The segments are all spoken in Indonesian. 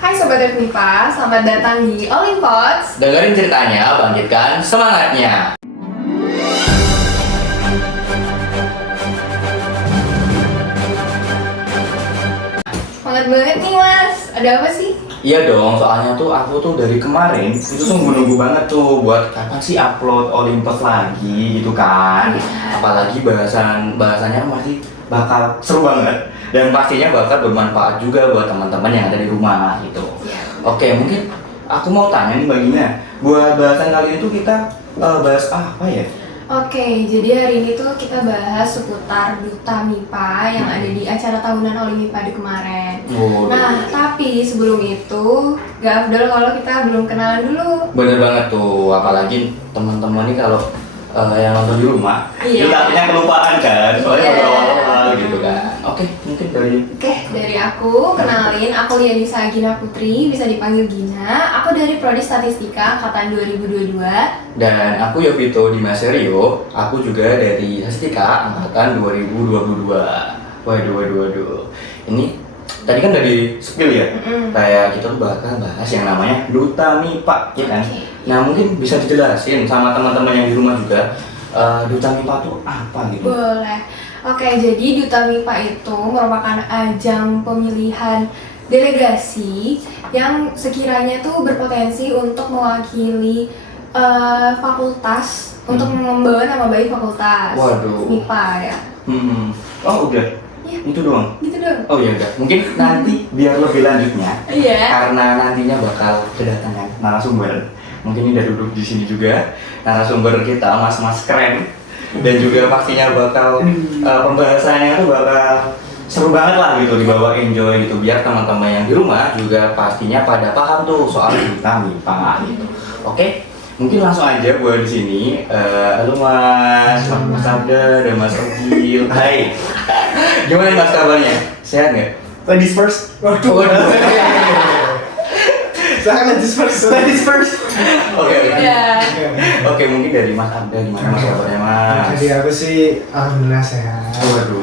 Hai Sobat FMIPA, selamat datang di Olimpods. Dengerin ceritanya, bangkitkan semangatnya. Semangat banget nih Mas, ada apa sih? Iya dong, soalnya tuh aku tuh dari kemarin itu tuh nunggu banget tuh buat kapan sih upload Olympus lagi gitu kan. Apalagi bahasannya masih bakal seru banget dan pastinya bakal bermanfaat juga buat teman-teman yang ada di rumah gitu. Oke, mungkin aku mau tanya nih baginya, buat bahasan kali itu kita bahas apa ya? Oke, jadi hari ini tuh kita bahas seputar Duta MIPA yang ada di acara tahunan Olimpiade kemarin. Nah, tapi sebelum itu gak afdol kalau kita belum kenalan dulu. Bener banget tuh, apalagi teman-teman nih kalau yang nonton di rumah, Iya. takutnya kelupaan kan, soalnya Iya. baru awal gitu kan. Oke, mungkin Dari aku, kenalin, aku Lianisa Gina Putri, bisa dipanggil Gina. Aku dari Prodi Statistika angkatan 2022. dan aku Yovito Dimaserio, aku juga dari Statistika angkatan 2022. Waduh. Ini tadi kan dari spill ya, kayak kita tuh bakal bahas yang namanya Duta MIPA, ya kan? Oke. Nah mungkin bisa dijelasin sama teman-teman yang di rumah juga, Duta MIPA tuh apa gitu? Boleh. Oke, jadi Duta MIPA itu merupakan ajang pemilihan delegasi yang sekiranya tuh berpotensi untuk mewakili fakultas untuk membawa nama baik fakultas. Waduh. MIPA ya. Oh udah, Iya. itu doang? Gitu dong. Oh iya udah, mungkin nanti biar lebih lanjutnya, Iya. karena nantinya bakal kedatangan narasumber. Mungkin ini udah duduk di sini juga narasumber kita, mas-mas keren, dan juga pastinya bakal pembahasannya tuh bakal seru banget lah gitu, dibawa enjoy gitu, biar teman-teman yang di rumah juga pastinya pada paham tuh soal Duta MIPA gitu. Oke, mungkin langsung aja buat di sini. Halo Mas Sabda dan Mas Ogil. Hai. Gimana Mas kabarnya? Sehat nggak? Ladies first. Waduh. Saya ladies first. Oke. Iya. Oke, mungkin dari Mas Abda gimana Mas kabarnya Mas? Jadi aku sih alhamdulillah sehat. Waduh.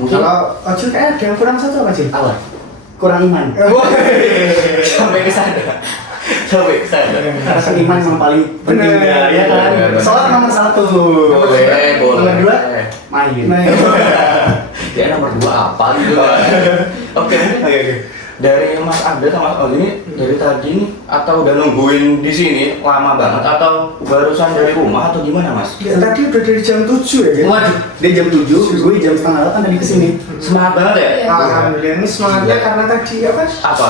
Mungkin Kalau Ojul kayak ada yang kurang satu apa sih? awal Kurang iman. sampai ke sana. Karena kan iman yang paling penting ya kan. Bener. Soal nomor satu. Boleh. Nomor dua main. Ya nomor 2 apa gitu kan? Oke, mungkin dari Mas Abda sama Mas Ogil ini dari tadi nih atau udah nungguin di sini lama banget atau barusan dari rumah atau gimana Mas? Ya, tadi udah dari jam 7 ya kan? Waduh. Dia jam 7, gue jam setengah 8 tadi kesini. Semangat banget ya? Iya. Alhamdulillah, ini semangatnya karena tadi Apa?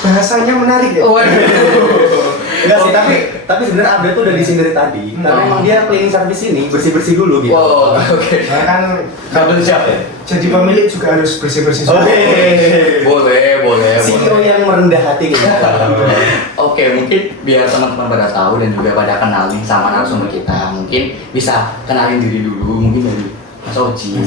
bahasanya menarik ya. Waduh. Enggak sih, tapi sebenarnya Abda tuh udah di sini dari tadi. Karena emang dia cleaning service ini bersih-bersih dulu gitu. Wow, oke. Nah, kan Kabel siap ya? jadi pemilik juga harus bersih-bersih Oke. semua. Boleh. CEO yang merendah hati gitu. Oke, mungkin biar teman-teman pada tahu dan juga pada kenal nih sama narasumber kita, mungkin bisa kenalin diri dulu, mungkin dari Mas Oji.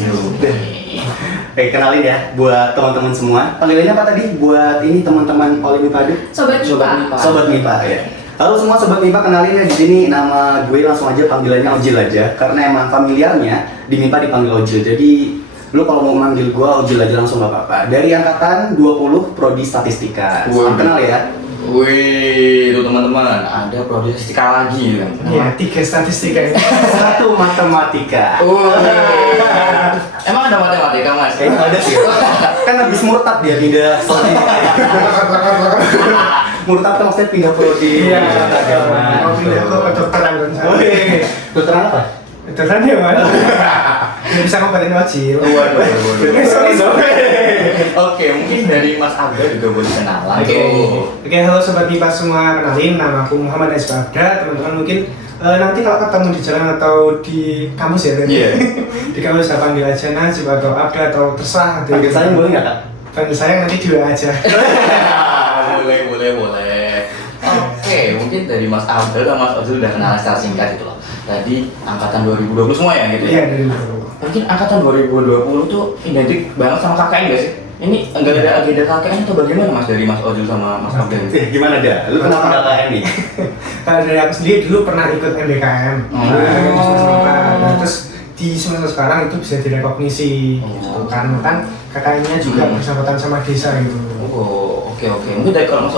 Oke, kenalin ya buat teman-teman semua. Panggilannya apa tadi? Buat ini teman-teman Olimpiade? Sobat MIPA. Sobat MIPA ya. Halo semua Sobat MIPA, kenalin ya di sini nama gue langsung aja panggilannya Ojil aja karena emang familiarnya di MIPA dipanggil Ojil. Jadi lu kalau mau manggil gue Ojil aja langsung gak apa-apa. Dari angkatan 20 Prodi Statistika. Salam kenal ya. Wih, itu teman-teman, ada prodi statistika lagi kan? Iya, 3 statistika ya. 1 matematika. Emang ada matematika Mas? Kayaknya ada sih. Kan habis murtad dia pindah prodi. Murtad kan maksudnya pindah prodi. Iya. Agama. Mau pindah ke kedokteran kan? Dokteran apa? Kedokteran ya mas. Nggak bisa ngobatin wajib. Waduh. Sorry. Oke, mungkin dari Mas Abda juga boleh kenalan. Oke, halo sobat MIPA semua, kenalin nama aku Muhammad Esbabda. Teman-teman mungkin nanti kalau ketemu di jalan atau di kampus ya, Iya. di kampus saya panggil aja Najib atau Abda atau terserah. Panggil saya boleh nggak kak? Panggil saya nanti dua aja. boleh. Oke, mungkin dari Mas Abda dan Mas Ozil udah kenalan secara singkat gitu loh. Tadi angkatan 2020 semua ya gitu ya? Iya dari dulu. Mungkin angkatan 2020 tuh identik banget sama KKN gak sih? Ini enggak ada agenda KKN atau bagaimana Mas dari Mas Ozil sama Mas Abda ini? Gimana dah? Lu kenapa KKN nih? Kalau dari aku sendiri dulu pernah ikut MBKM. Nah, terus di semester sekarang itu bisa direkognisi gitu. Karena kan KKN-nya juga bersangkutan sama desa gitu. Oh, Oke. Mungkin dari kalau Mas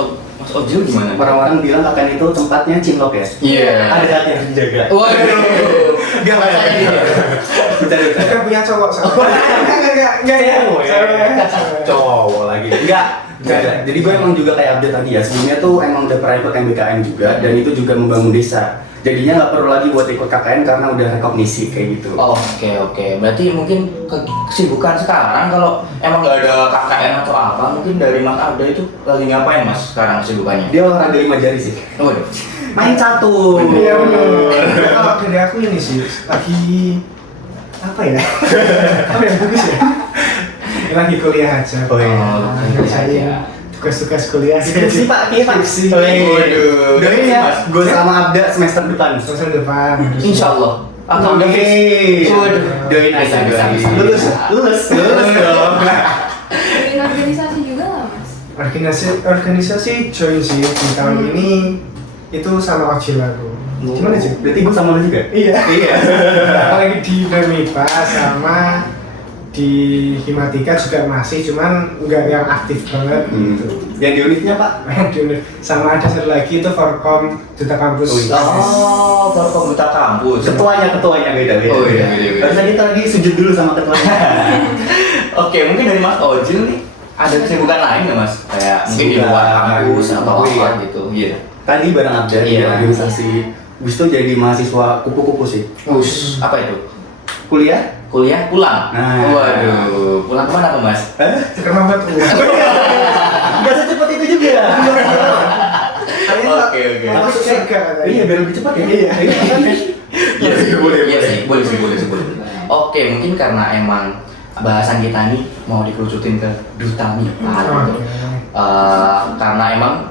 Ojil gimana? Orang-orang bilang KKN itu tempatnya cinlok ya. Iya. Ada hati yang harus dijaga. Waduh. Gak lah ya. Bercanda. Kita punya cowok sama. Enggak ya. Cowok lagi. Enggak. Jadi gue emang juga kayak update tadi ya. Sebelumnya tuh emang udah pernah ikut MBKM juga dan itu juga membangun desa. Jadinya nggak perlu lagi buat ikut KKN karena udah rekognisi kayak gitu. Oke. Berarti mungkin kesibukan sekarang kalau emang nggak ada KKN atau apa, mungkin dari Mas Abda itu lagi ngapain Mas sekarang kesibukannya? Dia olahraga 5 jari sih. Waduh. Main catur. Iya benar. Kalau dari aku ini sih lagi apa ya? Apa yang bagus ya? Lagi kuliah aja. Oh iya. Saya tugas-tugas kuliah Skripsi Pak, iya Pak. Skripsi. Waduh. Doain ya, gue sama Abda semester depan. Semester depan. Insya Allah. Atau udah fix? Waduh. Doain aja. Bisa. Lulus dong. Bikin organisasi juga nggak mas? Organisasi join sih di tahun ini itu sama Ojil aku. Gimana sih? Berarti gue sama lo juga? Iya. Iya. Apalagi di BMIPA sama di Himatika juga masih, cuman nggak yang aktif banget gitu. Yang di unitnya Pak? Sama ada satu lagi itu Forkom Duta Kampus. Oh, baru Duta Kampus. Ketuanya beda. Oh iya, beda. Harusnya kita lagi sujud dulu sama ketuanya. Oke, mungkin dari Mas Ojil nih ada kesibukan lain nggak Mas? Kayak mungkin di luar kampus atau apa gitu. Iya. Tadi bareng Abda di Iya. organisasi. Habis itu jadi mahasiswa kupu-kupu sih. Apa itu? Kuliah? Kuliah pulang. Nah. Waduh, pulang kemana tuh Mas? Kenapa tuh? Gak secepat itu juga. Oke. Masuk surga katanya. Iya, biar lebih cepat ya. Iya. Iya sih, boleh sih. Oke, mungkin karena emang bahasan kita nih mau dikerucutin ke Duta MIPA gitu. Karena emang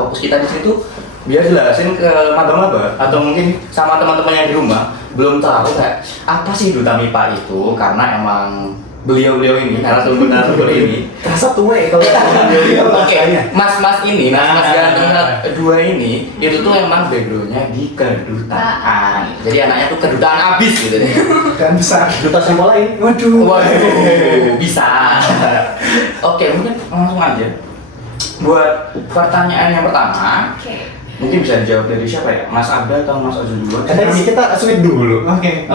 fokus kita di situ biar jelasin ke maba-maba atau mungkin sama teman-teman yang di rumah belum tahu kayak apa sih Duta MIPA itu, karena emang beliau ini narasumber ini Terasa tua ya kalau oke, mas ini, mas ganteng dua ini itu tuh emang backgroundnya di kedutaan. Jadi anaknya tuh kedutaan abis gitu deh. Dan besar. Duta sampel lain. Waduh, bisa. Oke, mungkin langsung aja. Buat pertanyaan yang pertama, mungkin bisa dijawab dari siapa ya? Mas Abda atau Mas Ojil dulu? Kita sweet dulu. Oke.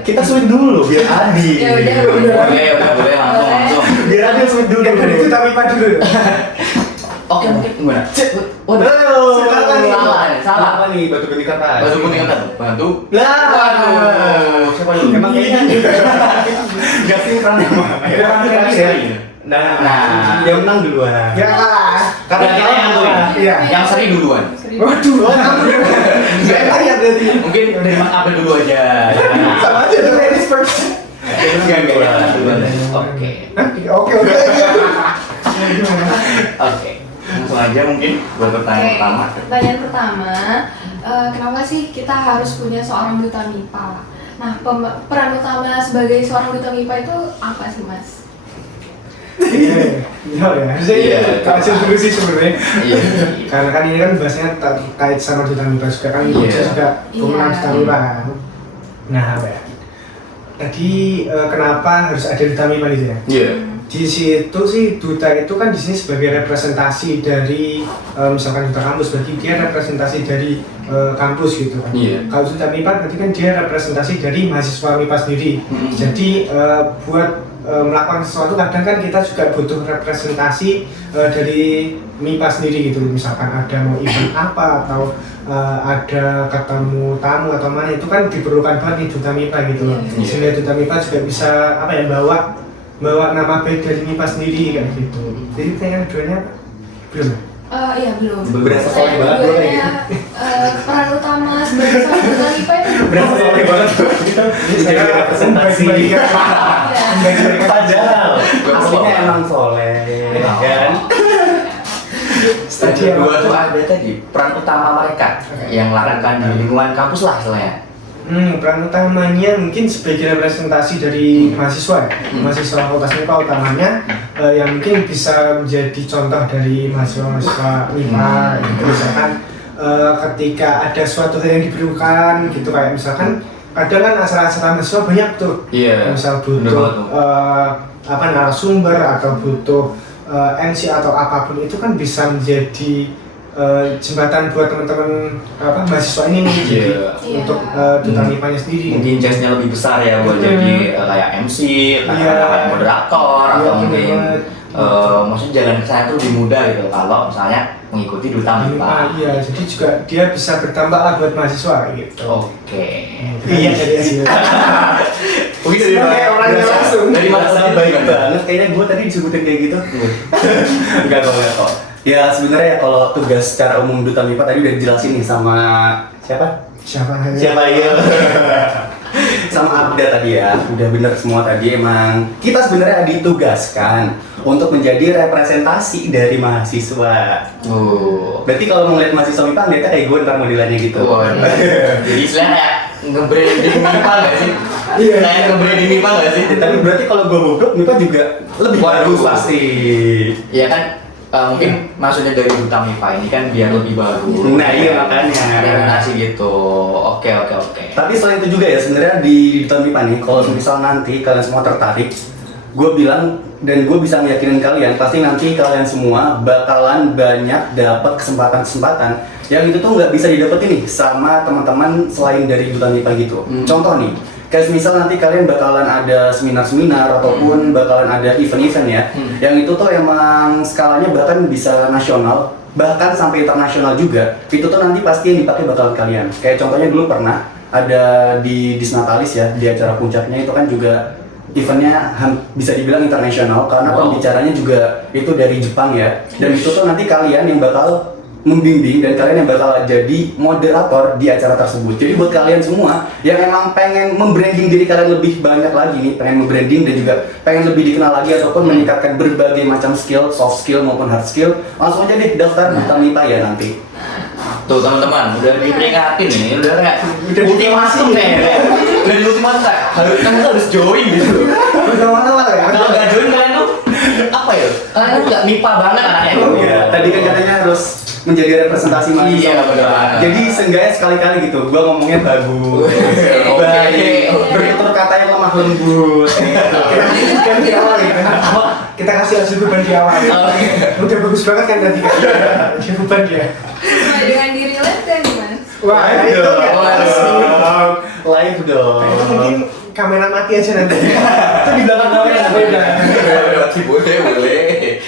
Kita sweet dulu biar adil. Ya udah. Boleh langsung. Biar adil sweet dulu. Kan dari Duta MIPA dulu. Oke, mungkin gimana? Salah. Apa nih batu kuning kata? Batu kuning kan? Bantu. Lah. Waduh, siapa dulu? Emang kayaknya gak sinkron emang. Nah, yang menang duluan. Ya. Karena kita yang nentuin. Iya. Yang seri duluan. Waduh. Saya tanya berarti. Mungkin dari Mas Abel dulu aja. Sama aja tuh ladies first. Enggak duluan. Oke. Oke. Oke. Langsung aja mungkin buat pertanyaan pertama. Pertanyaan pertama, kenapa sih kita harus punya seorang duta MIPA? Nah, peran utama sebagai seorang duta MIPA itu apa sih mas? Iya, harusnya kasih dulu sih sebenarnya. Iya. Karena kan ini kan bahasanya terkait sama Duta MIPA juga kan, saya juga pemenang Duta MIPA kan. Nah, apa ya? Tadi kenapa harus ada Duta MIPA gitu ya? Iya. Di situ sih duta itu kan di sini sebagai representasi dari misalkan duta kampus, berarti dia representasi dari kampus gitu kan. Iya. Kalau duta MIPA berarti kan dia representasi dari mahasiswa MIPA sendiri. Jadi buat melakukan sesuatu kadang kan kita juga butuh representasi dari MIPA sendiri gitu. Misalkan ada mau event apa atau ada ketemu tamu atau mana, itu kan diperlukan banget nih duta MIPA gitu loh. Sehingga duta MIPA juga bisa apa ya, bawa nama baik dari MIPA sendiri kayak gitu. Jadi pertanyaan keduanya apa? Belum? Iya belum. Berasa soleh banget gue kayak gitu. Peran utama sebagai seorang duta MIPA itu Berasa soleh banget kita jadi representasi. Padahal aslinya emang soleh, kan? Tadi dua tuh ada tadi peran utama mereka yang lakukan di lingkungan kampus lah istilahnya. Peran utamanya mungkin sebagai representasi dari mahasiswa ya. Mahasiswa Fakultas MIPA utamanya yang mungkin bisa menjadi contoh dari mahasiswa MIPA gitu. Misalkan ketika ada suatu hal yang diperlukan gitu, kayak misalkan kadang kan acara-acara mahasiswa banyak tuh. Iya. Misal butuh narasumber atau butuh MC atau apapun itu kan bisa menjadi jembatan buat teman-teman mahasiswa ini nih, jadi untuk duta MIPA-nya sendiri. Mungkin chance-nya lebih besar ya buat jadi kayak MC, kayak moderator, atau mungkin maksudnya jalan ke sana tuh lebih mudah gitu kalau misalnya mengikuti duta MIPA. Iya, jadi juga dia bisa bertambah lah buat mahasiswa gitu. Oke. Iya, jadi hasil. Mungkin dari orangnya langsung. Dari mana Merasa baik banget, kayaknya gue tadi disebutin kayak gitu. Enggak kok. Ya sebenarnya kalau tugas secara umum duta MIPA tadi udah dijelasin nih sama siapa? Siapa ya? Sama Abda tadi ya, udah bener semua tadi. Emang kita sebenarnya ditugaskan untuk menjadi representasi dari mahasiswa. Berarti kalau mau ngeliat mahasiswa MIPA ngeliatnya kayak gue ntar modelannya gitu. Jadi istilahnya kayak nge-branding MIPA nggak sih? Iya. Kayak nge-branding MIPA nggak sih? Tapi berarti kalau gue bobrok MIPA juga lebih bagus pasti. Iya kan? Mungkin maksudnya dari duta MIPA ini kan biar lebih bagus. Nah iya makanya. Representasi gitu. Oke. Tapi selain itu juga ya sebenarnya di duta MIPA nih, kalau misal nanti kalian semua tertarik, gue bilang dan gue bisa meyakinin kalian pasti nanti kalian semua bakalan banyak dapat kesempatan yang itu tuh nggak bisa didapetin nih sama teman-teman selain dari duta MIPA gitu. Contoh nih, kayak misal nanti kalian bakalan ada seminar-seminar ataupun bakalan ada event-event ya, yang itu tuh emang skalanya bahkan bisa nasional, bahkan sampai internasional juga. Itu tuh nanti pasti yang dipakai bakalan kalian. Kayak contohnya dulu pernah ada di Disnatalis ya, di acara puncaknya itu kan juga eventnya bisa dibilang internasional karena pembicaranya juga itu dari Jepang ya. Dan itu tuh nanti kalian yang bakal membimbing dan kalian yang bakal jadi moderator di acara tersebut. Jadi buat kalian semua yang emang pengen membranding diri kalian lebih banyak lagi nih, pengen membranding dan juga pengen lebih dikenal lagi ataupun meningkatkan berbagai macam skill, soft skill maupun hard skill, langsung aja deh daftar duta MIPA ya nanti. Tuh teman-teman, udah diperingatin nih, udah kayak ultimatum nih, udah di ultimatum kayak kamu tuh harus join gitu. Udah mana ya? Kalau nggak join kalian tuh apa ya? Kalian tuh nggak MIPA banget anaknya. Iya, tadi kan katanya harus menjadi representasi mahasiswa. Iya, benar. Jadi seenggaknya sekali-kali gitu, gua ngomongnya bagus, baik, bertutur kata yang lemah lembut. Kan di awal ya, kita kasih hasil beban di awal. Udah bagus banget kan tadi kan? Hasil beban dia. Sesuai dengan diri relate kan gimana? Wah, itu kan Live dong. itu mungkin kamera mati aja nanti. Itu di belakang kamera. Boleh.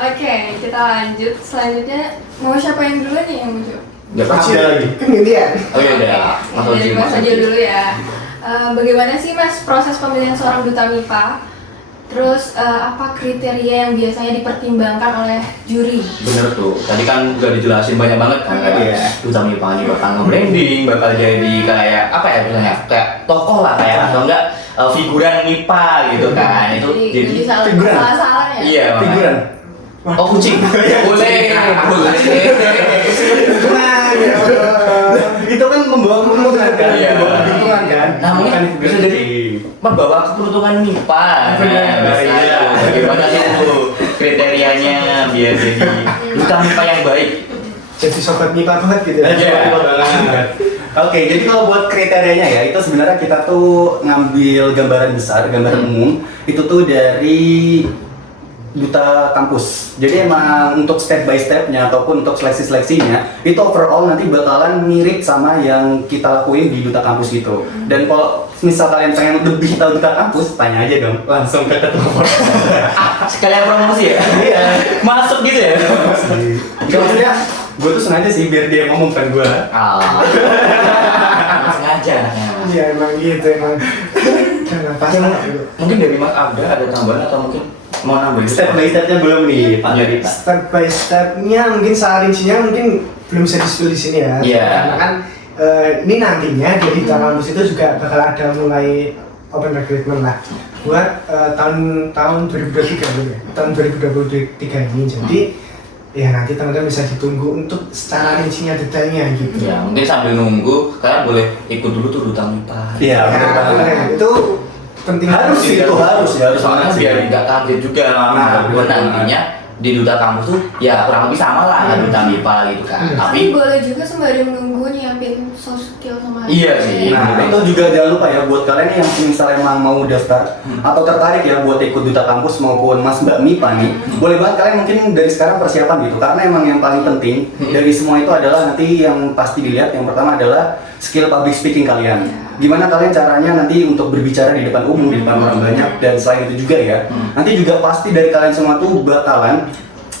Oke, kita lanjut. Selanjutnya mau siapa yang dulu nih yang muncul? Nggak pasti lagi. Kan gantian. Oh iya udah. Jadi Mas aja dulu ya. Bagaimana sih Mas proses pemilihan seorang duta MIPA? Terus apa kriteria yang biasanya dipertimbangkan oleh juri? Bener tuh, tadi kan udah dijelasin banyak banget kan kayak duta MIPA ini bakal nge-branding, bakal jadi kayak apa ya misalnya kayak tokoh lah kayak atau enggak figuran MIPA gitu kan. Itu jadi figuran. salah-salah ya? Iya, Figuran. Oh kucing, boleh. Itu kan membawa keuntungan kan? Iya. Membawa keuntungan kan? Nah, mungkin bisa jadi membawa keberuntungan MIPA. Benar. Iya. Bagaimana itu kriterianya biar jadi duta MIPA yang baik? Jadi sobat MIPA banget gitu. Oke, jadi kalau buat kriterianya ya, itu sebenarnya kita tuh ngambil gambaran besar, gambaran umum, itu tuh dari duta kampus. Jadi emang untuk step by stepnya ataupun untuk seleksi-seleksinya itu overall nanti bakalan mirip sama yang kita lakuin di duta kampus gitu. Dan kalau misal kalian pengen lebih tahu duta kampus, tanya aja dong langsung ke ketua. Sekalian promosi ya? Iya. Masuk gitu ya? Gak maksudnya, gue tuh sengaja sih biar dia ngomong kan gue. Sengaja anaknya. Iya emang gitu emang. Jangan pas Mungkin dari Mas Abda ada tambahan atau mungkin mau nambahin? Step by stepnya belum nih, Pak Jarita. step by stepnya mungkin secara rincinya mungkin belum bisa di sini ya. Iya. Karena kan ini nantinya jadi duta kampus itu juga bakal ada mulai open recruitment lah buat tahun 2023 ya. Tahun 2023 ini. Jadi ya nanti teman-teman bisa ditunggu untuk secara rincinya detailnya gitu. Ya mungkin sambil nunggu kalian boleh ikut dulu tuh duta MIPA. Iya, benar banget. Itu penting Harus banget. itu harus ya, harus Soalnya banget sih. biar nggak kaget juga Nah, buat benar. nantinya di duta kampus tuh ya kurang lebih sama lah duta MIPA gitu kan. Tapi Tapi boleh juga sembari menunggu nyiapin soft skill sama iya sih. Nah, itu juga jangan lupa ya buat kalian yang misalnya emang mau daftar atau tertarik ya buat ikut duta kampus maupun Mas Mbak MIPA nih, boleh banget kalian mungkin dari sekarang persiapan gitu, karena emang yang paling penting dari semua itu adalah nanti yang pasti dilihat yang pertama adalah skill public speaking kalian. Gimana kalian caranya nanti untuk berbicara di depan umum, di depan orang banyak, dan selain itu juga ya, nanti juga pasti dari kalian semua tuh bakalan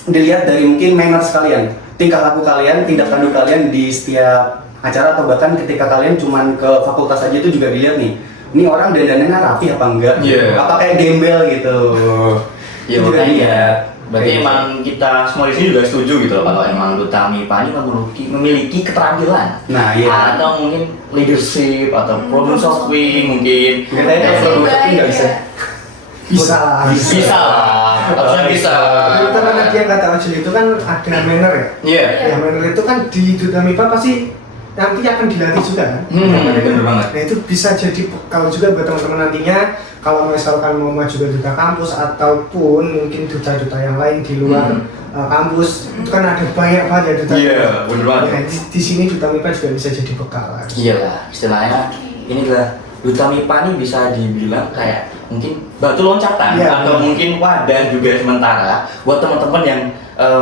dilihat dari mungkin manners kalian, tingkah laku kalian, tindak tanduk kalian di setiap acara atau bahkan ketika kalian cuman ke fakultas aja itu juga dilihat nih, ini orang dandanannya rapi apa enggak, apa kayak gembel gitu. Ya Itu juga makanya dilihat. berarti Kayak emang kita semua di sini juga setuju gitu loh kalau emang duta MIPA ini memiliki keterampilan. Nah, iya. Atau mungkin leadership atau problem solving mungkin. Katanya kalau problem solving nggak bisa. Bisa. Bisa lah, harusnya bisa. Karena tadi yang kata Ojil itu kan ada manner ya. Iya. Ya manner itu kan di duta MIPA pasti nanti akan dilatih juga kan. Bener banget. Nah itu bisa jadi bekal juga buat teman-teman nantinya kalau misalkan mau maju ke duta kampus ataupun mungkin duta-duta yang lain di luar kampus, itu kan ada banyak banget ya duta. Iya, bener banget. Nah, di sini duta MIPA juga bisa jadi bekal. Iya lah, istilahnya ini adalah duta MIPA nih bisa dibilang kayak mungkin batu loncatan atau mungkin wadah juga sementara buat teman-teman yang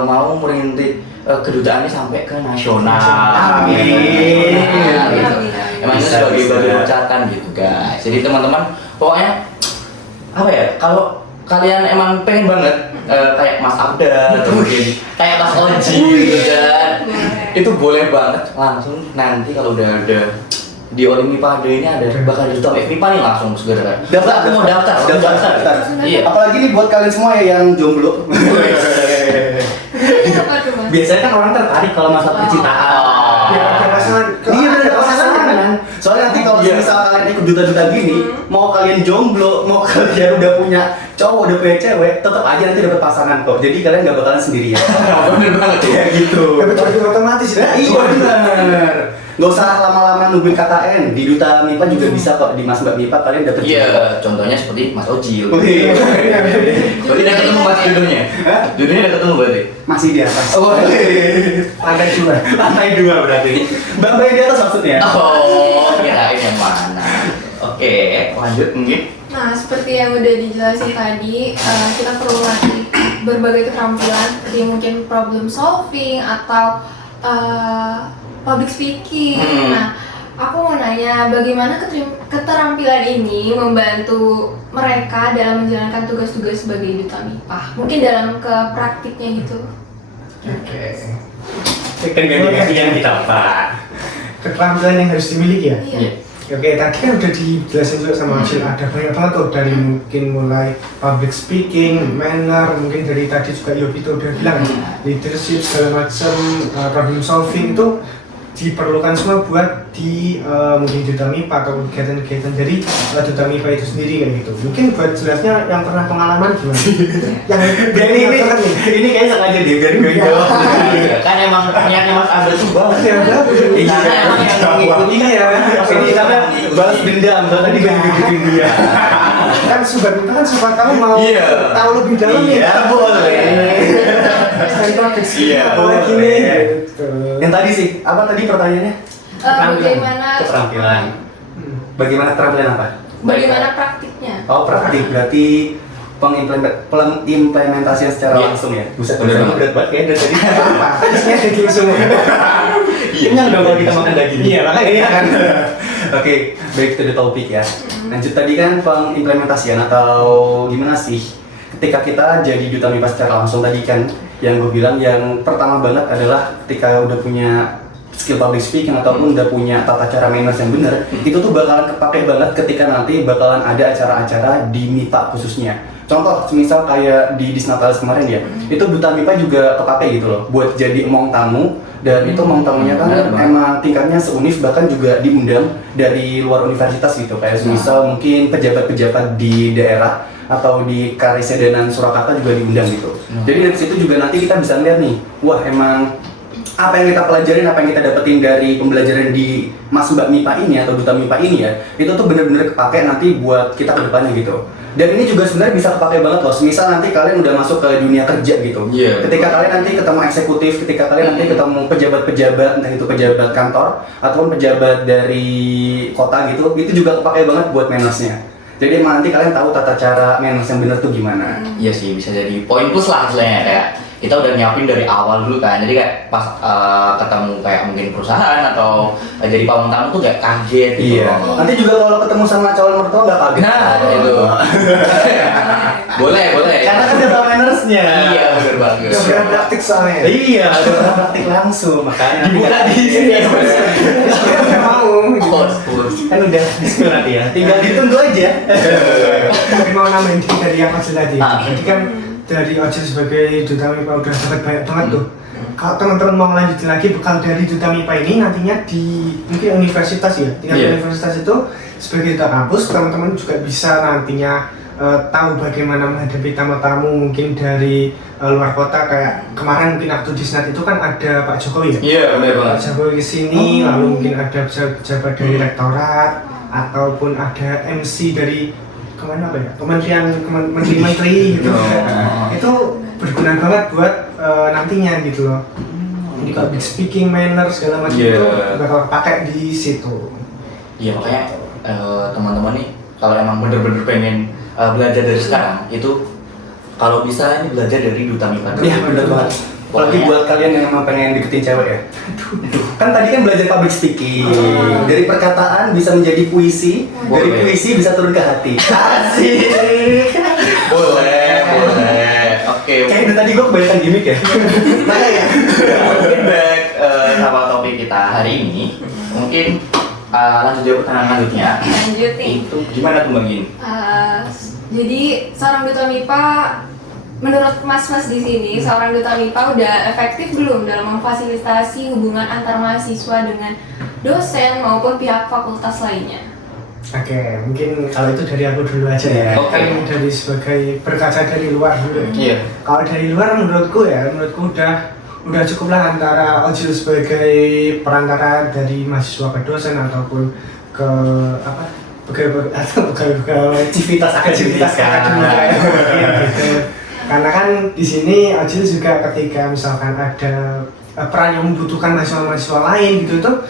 mau merintis kedutaan ini sampai ke nasional. Amin. Emang itu sebagai batu loncatan gitu guys. Jadi teman-teman pokoknya apa ya, kalau kalian emang pengen banget kayak Mas Abdal atau mungkin kayak Mas Oji gitu kan, itu boleh banget langsung nanti kalau udah ada di Olimpiade ini ada bakal duta MIPA nih langsung segera aku mau daftar. Iya. Apalagi nih buat kalian semua ya yang jomblo. Apa tuh Mas? Biasanya kan orang tertarik kalau masalah percintaan. Ya, ada pasangan. Iya, ada pasangan kan. Soalnya nanti kalau misal kalian ikut duta-duta gini, mau kalian jomblo, mau kalian udah punya cowok, udah punya cewek, tetap aja nanti dapat pasangan kok. Jadi kalian nggak bakalan sendirian. Bener banget ya gitu. Dapat jodoh otomatis ya. Iya benar. Nggak usah lama-lama nungguin KKN. Di duta MIPA juga bisa kok, di Mas Mbak MIPA kalian dapat Iya, jodoh. contohnya seperti Mas Ojil. Wih. Berarti udah ketemu Mas jodohnya? Jodohnya udah ketemu berarti? Masih di atas. Oh, lantai 2. Lantai 2 berarti. Mbak di atas maksudnya? oh, kirain yang mana? Oke, lanjut mungkin. Nah, seperti yang udah dijelasin tadi, kita perlu latih berbagai keterampilan seperti mungkin problem solving atau public speaking. Nah, aku mau nanya bagaimana keterampilan ini membantu mereka dalam menjalankan tugas-tugas sebagai duta MIPA? Mungkin dalam ke praktiknya gitu. Oke. Kan gaji yang kita Pak. Keterampilan yang harus dimiliki ya. Iya. Oke, tadi kan udah dijelasin juga sama Acil, ada banyak banget tuh dari mungkin mulai public speaking, manner, mungkin dari tadi juga Yobito udah bilang leadership segala macam, problem solving itu diperlukan semua buat di mungkin duta MIPA atau kegiatan-kegiatan dari duta MIPA itu sendiri kayak gitu. Mungkin buat jelasnya yang pernah pengalaman gimana? Yang ini kayak sengaja dia biar gue jawab. Kan emang niatnya Mas Abdul tuh banget. Iya, Emang yang mengikuti ya. Ini namanya balas dendam. Tadi gue gituin dia. kan sudah kita kan siapa tahu mau tahu lebih dalam ya. Iya, boleh. Iya, boleh. Gitu. Yang tadi sih, apa tadi pertanyaannya? Keterampilan. Bagaimana keterampilan apa? Bagaimana praktiknya? Oh, praktik berarti pengimplementasian secara langsung ya. Buset, berat banget kayaknya dari tadi. Ini ada di semua. Kenyang dong kalau kita makan daging. Iya, makanya ini kan. Oke, back to the topic ya. Lanjut tadi kan pengimplementasian atau gimana sih? Ketika kita jadi duta MIPA secara langsung tadi kan, yang gue bilang yang pertama banget adalah ketika udah punya skill public speaking ataupun udah punya tata cara manners yang benar, itu tuh bakalan kepake banget ketika nanti bakalan ada acara-acara di MIPA khususnya. Contoh, misal kayak di Disnatalis kemarin ya, itu duta MIPA juga kepake gitu loh, buat jadi emong tamu. Dan itu emong tamunya kan emang tingkatnya seuniv, bahkan juga diundang dari luar universitas gitu. Kayak misal mungkin pejabat-pejabat di daerah atau di Karesidenan Surakarta juga diundang gitu. Jadi dari situ juga nanti kita bisa lihat nih, wah emang apa yang kita pelajarin, apa yang kita dapetin dari pembelajaran di Mas Mbak MIPA ini atau duta MIPA ini ya, itu tuh bener-bener kepake nanti buat kita ke depannya gitu. Dan ini juga sebenarnya bisa kepake banget loh. Misal nanti kalian udah masuk ke dunia kerja gitu. Iya. Ketika kalian nanti ketemu eksekutif, ketika kalian nanti ketemu pejabat-pejabat, entah itu pejabat kantor ataupun pejabat dari kota gitu, itu juga kepake banget buat mannersnya. Jadi emang nanti kalian tahu tata cara manners yang benar tuh gimana. Iya sih, bisa jadi poin plus lah istilahnya, kayak kita udah nyiapin dari awal dulu kan, jadi kayak pas ketemu kayak mungkin perusahaan atau jadi pawang tamu tuh kayak kaget gitu. Iya. Nanti juga kalau ketemu sama calon mertua nggak kaget. Nah, itu. boleh. Karena kan udah tahu mannersnya. Iya, bener banget. Udah benar praktik soalnya. Iya, udah praktik langsung, makanya Dibuka di sini. Saya nggak mau. Gitu. kan udah diskon nanti ya. Tinggal ditunggu aja. Tapi mau nambahin dikit dari yang Ojil tadi. Ah. Jadi kan dari Ojil sebagai duta MIPA udah dapat banyak banget tuh. Kalau teman-teman mau lanjutin lagi bekal dari duta MIPA ini nantinya di mungkin universitas ya. Tinggal Iya. universitas itu sebagai duta kampus teman-teman juga bisa nantinya tahu bagaimana menghadapi tamu-tamu mungkin dari luar kota. Kayak kemarin mungkin waktu di Senat itu kan ada Pak Jokowi ya. Iya, bener Pak banget. Jokowi kesini, lalu mungkin ada pejabat dari rektorat ataupun ada MC dari kemana apa ya, menteri-menteri gitu. Oh. Itu berguna banget buat nantinya gitu loh. Jadi public speaking, manner segala macam Yeah. itu bakal pakai di situ. Iya, makanya teman-teman nih kalau emang bener-bener pengen belajar dari sekarang itu kalau bisa ini belajar dari duta MIPA. Iya, bener banget. Apalagi buat kalian yang emang pengen deketin cewek ya. Kan tadi kan belajar public speaking. Dari perkataan bisa menjadi puisi, dari Boleh. puisi bisa turun ke hati. Asik. boleh. Oke. Kayak tadi gua kebanyakan gimmick ya. Makanya. Mungkin back sama topik kita hari ini. Mungkin lanjut jawab pertanyaan selanjutnya. Lanjut nih. Itu gimana tuh Mbak Gin? Jadi seorang duta MIPA, menurut mas-mas di sini, seorang duta MIPA udah efektif belum dalam memfasilitasi hubungan antar mahasiswa dengan dosen maupun pihak fakultas lainnya? Oke, mungkin kalau itu dari aku dulu aja ya. Oke. Kan dari sebagai berkaca dari luar dulu. Iya. Kalau dari luar menurutku udah cukup lah antara Ojil sebagai perantara dari mahasiswa ke dosen ataupun ke apa pegawai Aktivitas aktivitas akademika ya, gitu. Karena kan di sini Ojil juga ketika misalkan ada peran yang membutuhkan mahasiswa-mahasiswa lain gitu tuh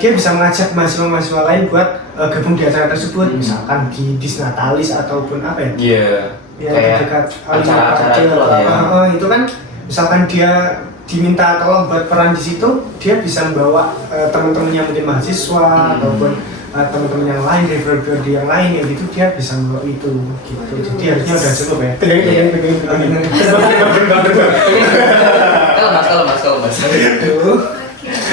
dia bisa mengajak mahasiswa-mahasiswa lain buat gabung di acara tersebut, misalkan di Disnatalis ataupun apa ya? Iya. Ya, Kayak dekat acara-acara Alumni itu lah ya. itu kan misalkan dia diminta tolong buat peran di situ, dia bisa membawa teman-temannya mungkin mahasiswa ataupun teman-teman yang lain dari prodi yang lain ya gitu, dia bisa membawa itu gitu. Jadi harusnya udah cukup ya. Kalau mas.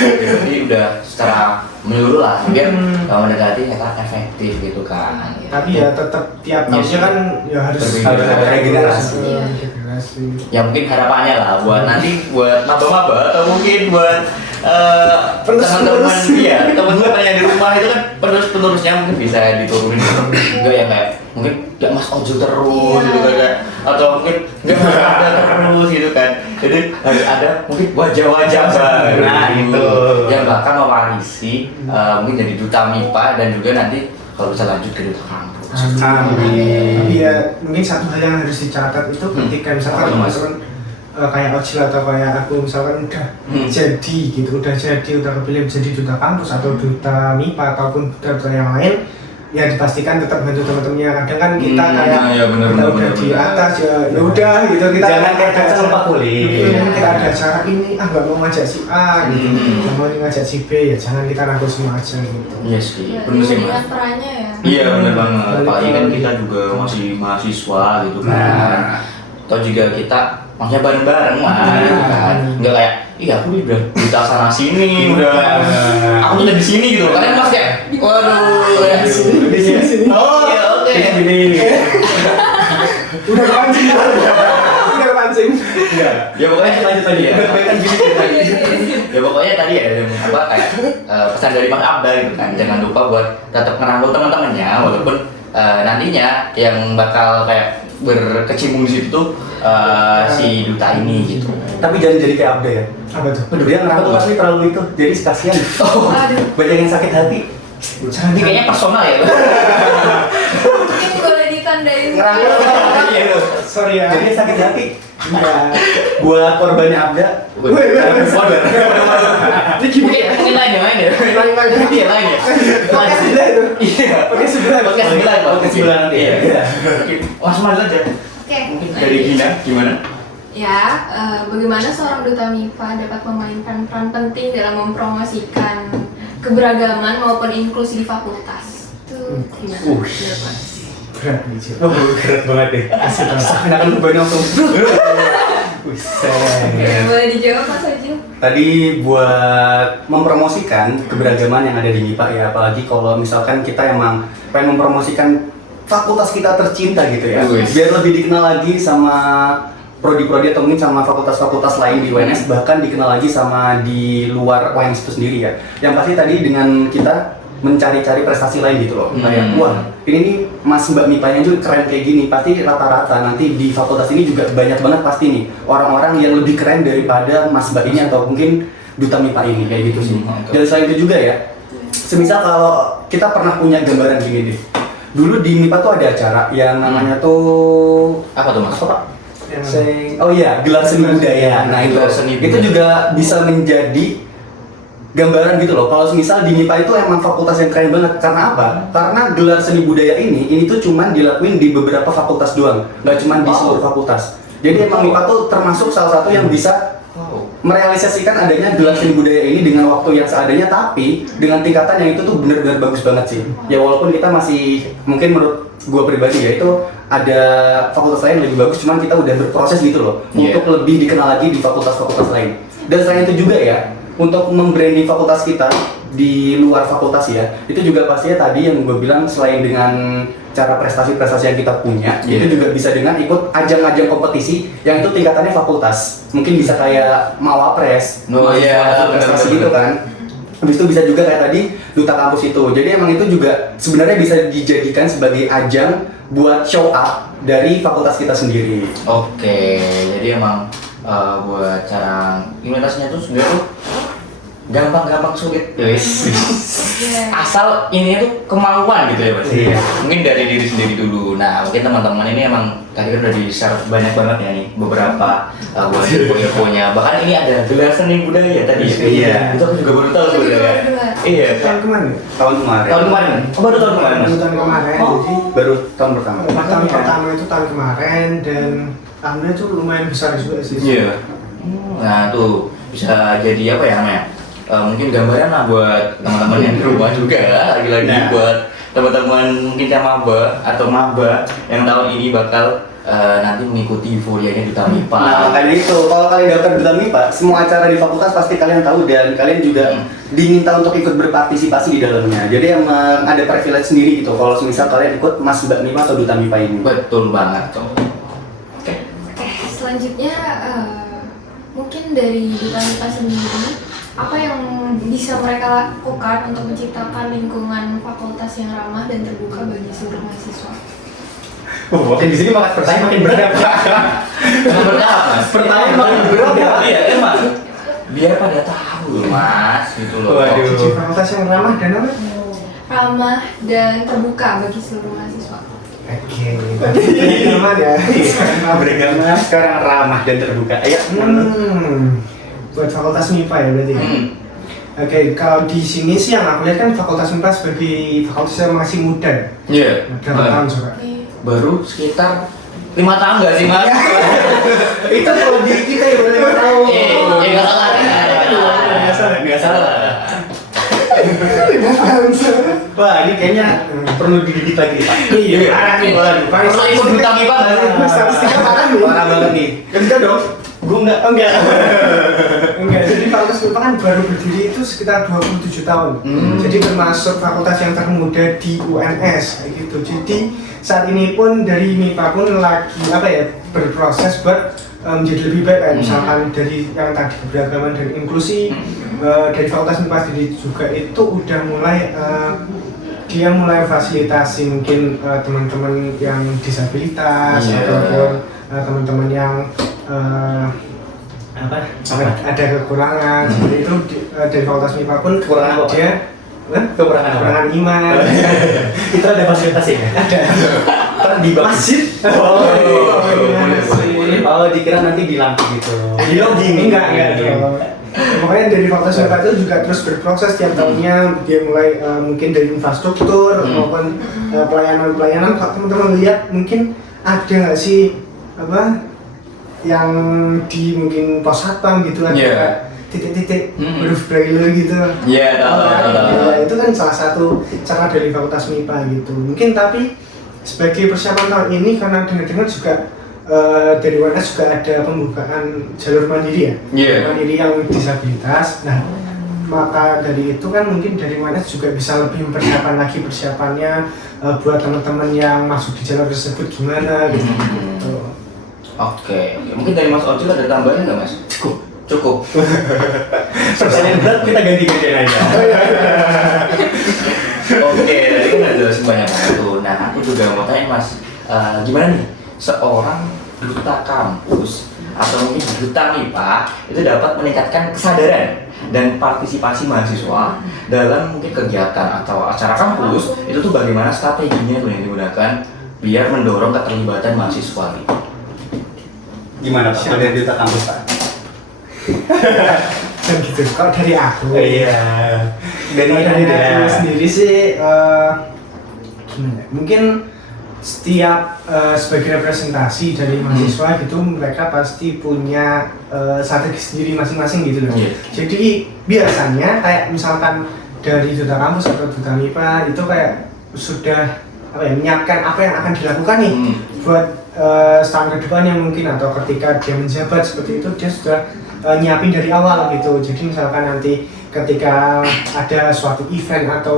Jadi udah secara menyeluruh lah, biar kalau mendekati ya kan efektif gitu kan. Tapi ya tetap tiap tahunnya kan ya harus Harus ada regenerasi. regenerasi. Ya mungkin harapannya lah buat nanti buat maba-maba atau mungkin buat teman-teman teman-teman yang di rumah itu kan penerusnya mungkin bisa diturunin enggak ya kayak mungkin enggak Mas Ojil terus gitu kan kayak, atau mungkin enggak Mas ada terus gitu kan, jadi harus ada mungkin wajah-wajah baru itu yang bakal mewarisi mungkin jadi duta MIPA dan juga nanti kalau bisa lanjut ke duta kampus. Amin. Tapi ya mungkin satu hal yang harus dicatat itu ketika misalkan Apa tuh, Mas? teman-teman kayak Ojil atau kayak aku misalkan udah jadi gitu, udah kepilih menjadi duta kampus atau duta MIPA ataupun duta yang lain, ya dipastikan tetap bantu teman-temannya. Kadang kan kita kayak ya bener, kita bener, udah bener, di bener. atas ya udah gitu, kita Jangan kayak kaca acara- lupa kulit. kita ada acara ini nggak mau ngajak si A gitu, nggak mau ngajak si B, ya jangan kita rangkul semua aja gitu. Iya sih, Ya, bener sih dengan Mas. perannya ya. Iya bener banget, Balik apalagi kan lagi. kita juga masih mahasiswa gitu kan. Atau juga kita maksudnya bareng-bareng lah gitu kan. Enggak kayak, iya aku udah di sana sini, udah aku tuh udah di sini gitu. Kalian mas kayak, waduh ya. Di sini. Oh iya oke. Ini. Udah kepancing, udah kepancing. Ya pokoknya lanjut tadi ya. Perbaikan gimmick ya tadi. Ya pokoknya tadi ya apa kayak pesan dari Mas Abda gitu kan, jangan lupa buat tetap ngerangkul teman-temannya walaupun nantinya yang bakal kayak berkecimpung di situ tuh si duta ini gitu. Tapi jangan jadi kayak Abda ya. Apa tuh? Aduh, dia ngerangkul tapi terlalu itu, jadi kasihan. Aduh, Banyak yang sakit hati. Jangan Ini kayaknya personal ya. mungkin boleh ditandain. Iya loh. Sorry ya. Jadi sakit hati. Iya. Buat korbannya Abda. Ini gimana? Ini lain ya, lain ya. Iya lain ya. Pakai sebelah itu. Iya. Pakai sebelah. Pakai sebelah, Pakai sebelah nanti ya. Iya. Langsung aja aja. Oke. Mungkin dari Gina gimana? Ya, bagaimana seorang duta MIPA dapat memainkan peran penting dalam mempromosikan keberagaman maupun inklusi di fakultas? Itu gimana? Berat nih, Cil. Oh, berat banget deh. Seakan-akan korbannya langsung. Oke, boleh dijawab Mas Ajil? Tadi buat mempromosikan keberagaman yang ada di MIPA ya, apalagi kalau misalkan kita emang pengen mempromosikan fakultas kita tercinta gitu ya, biar lebih dikenal lagi sama prodi-prodi atau mungkin sama fakultas-fakultas lain di UNS, bahkan dikenal lagi sama di luar UNS itu sendiri ya. Yang pasti tadi dengan kita mencari-cari prestasi lain gitu loh, kayak wah ini nih mas mbak MIPA-nya juga keren kayak gini, pasti rata-rata nanti di fakultas ini juga banyak banget pasti nih orang-orang yang lebih keren daripada mas mbak ini atau mungkin duta MIPA ini, kayak gitu sih. Dan selain itu juga ya, semisal kalau kita pernah punya gambaran gini deh, dulu di MIPA tuh ada acara yang namanya tuh Apa tuh Mas? apa Pak? Oh iya, gelar seni budaya. Nah itu, Gelar seni itu budaya. juga bisa menjadi gambaran gitu loh. Kalau misal di MIPA itu emang fakultas yang keren banget. Karena apa? Karena gelar seni budaya ini tuh cuman dilakuin di beberapa fakultas doang, nggak cuman di seluruh fakultas. Jadi emang MIPA tuh termasuk salah satu yang bisa merealisasikan adanya gelar seni budaya ini dengan waktu yang seadanya, tapi dengan tingkatan yang itu tuh benar-benar bagus banget sih. Ya walaupun kita masih, mungkin menurut gue pribadi ya, itu ada fakultas lain lebih bagus, cuman kita udah berproses gitu loh untuk lebih dikenal lagi di fakultas-fakultas lain. Dan selain itu juga ya, untuk membranding fakultas kita di luar fakultas ya, itu juga pastinya tadi yang gue bilang, selain dengan cara prestasi-prestasi yang kita punya, itu juga bisa dengan ikut ajang-ajang kompetisi yang itu tingkatannya fakultas. Mungkin bisa kayak Mawapres, prestasi gitu kan. Habis itu bisa juga kayak tadi duta kampus itu. Jadi emang itu juga sebenarnya bisa dijadikan sebagai ajang buat show up dari fakultas kita sendiri. Oke, jadi emang buat cara implementasinya tuh sebenarnya tuh gampang-gampang sulit, guys. Asal ini tuh kemauan gitu ya Mas. Iya. Mungkin dari diri sendiri dulu. Nah, mungkin teman-teman ini emang tadi kan udah di-share banyak banget ya nih beberapa buat info-infonya. Bahkan ini ada gelar seni budaya tadi. Iya. Itu aku juga baru tahu Itu juga sebenarnya. baru dengar. Iya. Tahun kemarin. Tahun kemarin. Tahun kemarin. Oh, baru tahun kemarin, Mas. Tahun kemarin. Jadi Baru tahun pertama. tahun pertama itu tahun kemarin, dan alhamdulillah itu lumayan besar juga sih. Iya. Nah, tuh bisa jadi apa ya namanya? Mungkin gambaran lah buat teman-teman yang di rumah juga, lagi-lagi buat teman-teman mungkin yang maba atau maba yang tahun ini bakal nanti mengikuti euforianya Duta MIPA. Nah, makanya itu, kalau kalian daftar Duta MIPA, semua acara di fakultas pasti kalian tahu, dan kalian juga diminta untuk ikut berpartisipasi di dalamnya. Jadi emang ada privilege sendiri gitu kalau misal kalian ikut Mas Mbak MIPA atau Duta MIPA ini. Betul banget tuh. Oke, selanjutnya mungkin dari duta MIPA sendiri, apa yang bisa mereka lakukan untuk menciptakan lingkungan fakultas yang ramah dan terbuka bagi seluruh mahasiswa? Oh, makin di sini pertanyaan makin berat. Yang bertahap Mas. Pertanyaan makin berat ya. Iya kan Mas. Biar pada tahu loh Mas, gitu loh. Waduh. Jadi fakultas yang ramah dan apa? Ramah dan terbuka bagi seluruh mahasiswa. Oke, ramah ya. Beragama sekarang ramah dan terbuka. Ayo. Buat fakultas MIPA ya berarti. Oke, kalau di sini sih yang aku lihat kan fakultas MIPA sebagai fakultas yang masih muda. Iya. Berapa tahun coba? Baru sekitar 5 tahun nggak sih Mas? Itu kalau diri kita ya boleh tahu. Nggak salah. Nggak salah. 5 tahun. Wah, ini kayaknya perlu dididik lagi Pak. Iya, parah nih. Perlu ikut Duta MIPA nggak sih? Statistiknya parah nih. Parah banget nih. Enggak dong. Gue enggak. Enggak, jadi fakultas MIPA kan baru berdiri itu sekitar 27 tahun. Jadi termasuk fakultas yang termuda di UNS kayak gitu. Jadi saat ini pun dari MIPA pun lagi berproses buat menjadi lebih baik, kayak misalkan dari yang tadi keberagaman dan inklusi. Dari fakultas MIPA sendiri juga itu udah mulai dia mulai fasilitasi mungkin teman-teman yang disabilitas ataupun teman-teman yang ada kekurangan seperti itu. Dari fakultas MIPA pun Kekurangan apa? dia kekurangan iman. Itu ada fasilitasnya ya? Ada. di masjid. Oh, dikira nanti di lampu gitu. Di logging. Enggak dong. Makanya dari Fakultas MIPA itu juga terus berproses tiap tahunnya. Dia mulai mungkin dari infrastruktur maupun pelayanan. Kalau teman-teman lihat mungkin ada nggak sih apa yang di mungkin pos satpam gitu ada kayak titik-titik huruf braille gitu. Iya, tahu. Itu kan salah satu cara dari Fakultas MIPA gitu. Mungkin tapi sebagai persiapan tahun ini karena dengar-dengar juga dari UNS juga ada pembukaan jalur mandiri ya, mandiri yang disabilitas. Nah, maka dari itu kan mungkin dari UNS juga bisa lebih mempersiapkan lagi persiapannya buat teman-teman yang masuk di jalur tersebut gimana gitu. Oke, mungkin dari Mas Ojil ada tambahan nggak Mas? Cukup. Pertanyaan berat kita ganti-gantian aja. Oke, tadi kan ada banyak banget tuh. Nah, aku juga mau tanya Mas, gimana nih seorang duta kampus atau mungkin duta MIPA itu dapat meningkatkan kesadaran dan partisipasi mahasiswa dalam mungkin kegiatan atau acara kampus, itu tuh bagaimana strateginya tuh yang digunakan biar mendorong keterlibatan mahasiswa gitu. Gimana Pak? Kalau dari duta kampus Pak? Dan gitu. Kalau dari aku, dari aku sendiri sih gimana? Mungkin setiap sebagai representasi dari mahasiswa gitu mereka pasti punya strategi sendiri masing-masing gitu loh. Jadi biasanya kayak misalkan dari duta kampus atau duta MIPA itu kayak sudah menyiapkan apa yang akan dilakukan nih buat setahun ke depannya mungkin atau ketika dia menjabat seperti itu dia sudah nyiapin dari awal gitu. Jadi misalkan nanti ketika ada suatu event atau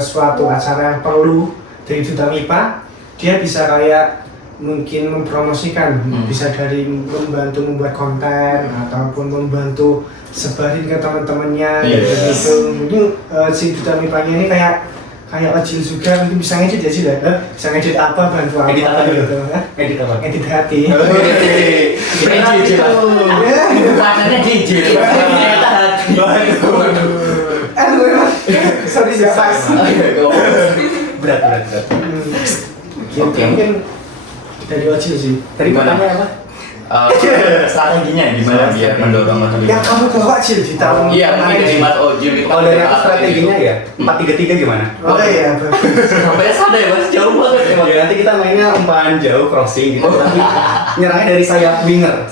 suatu acara yang perlu dari duta MIPA, dia bisa kayak mungkin mempromosikan, bisa dari membantu membuat konten ataupun membantu sebarin ke teman-temannya gitu. Mungkin si duta MIPA-nya ini kayak Ojil juga, mungkin bisa ngedit ya sih lah, bisa ngedit apa, bantu apa edit apa gitu. Edit apa? Edit hati. Rasanya jijik. Aduh emang, sorry siapa sih? Berat. Oke. Mungkin dari Ojil sih. Tadi pertanyaan apa? Strateginya gimana biar mendorong atau Yang kamu bawa Cil di tahun Iya, mungkin dari Mas Ojil itu. Kalau dari aku strateginya ya 4-3-3 gimana? Oh iya, Sampai sana ya Mas, jauh banget ya Mas. Ya nanti kita mainnya umpan jauh crossing gitu, tapi nyerangnya dari sayap winger,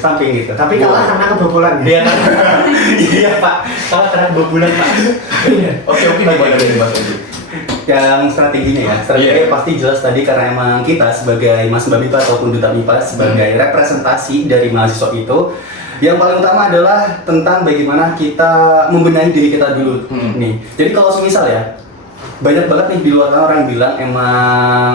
samping gitu. Tapi kalah karena kebobolan ya. Iya Pak, kalah karena kebobolan Pak. Oke, gimana dari Mas Ojil? Yang strateginya ya, strateginya pasti jelas tadi karena emang kita sebagai Mas Mbak MIPA ataupun Duta MIPA sebagai representasi dari mahasiswa itu, yang paling utama adalah tentang bagaimana kita membenahi diri kita dulu nih. Jadi kalau semisal ya, banyak banget nih di luar sana orang yang bilang emang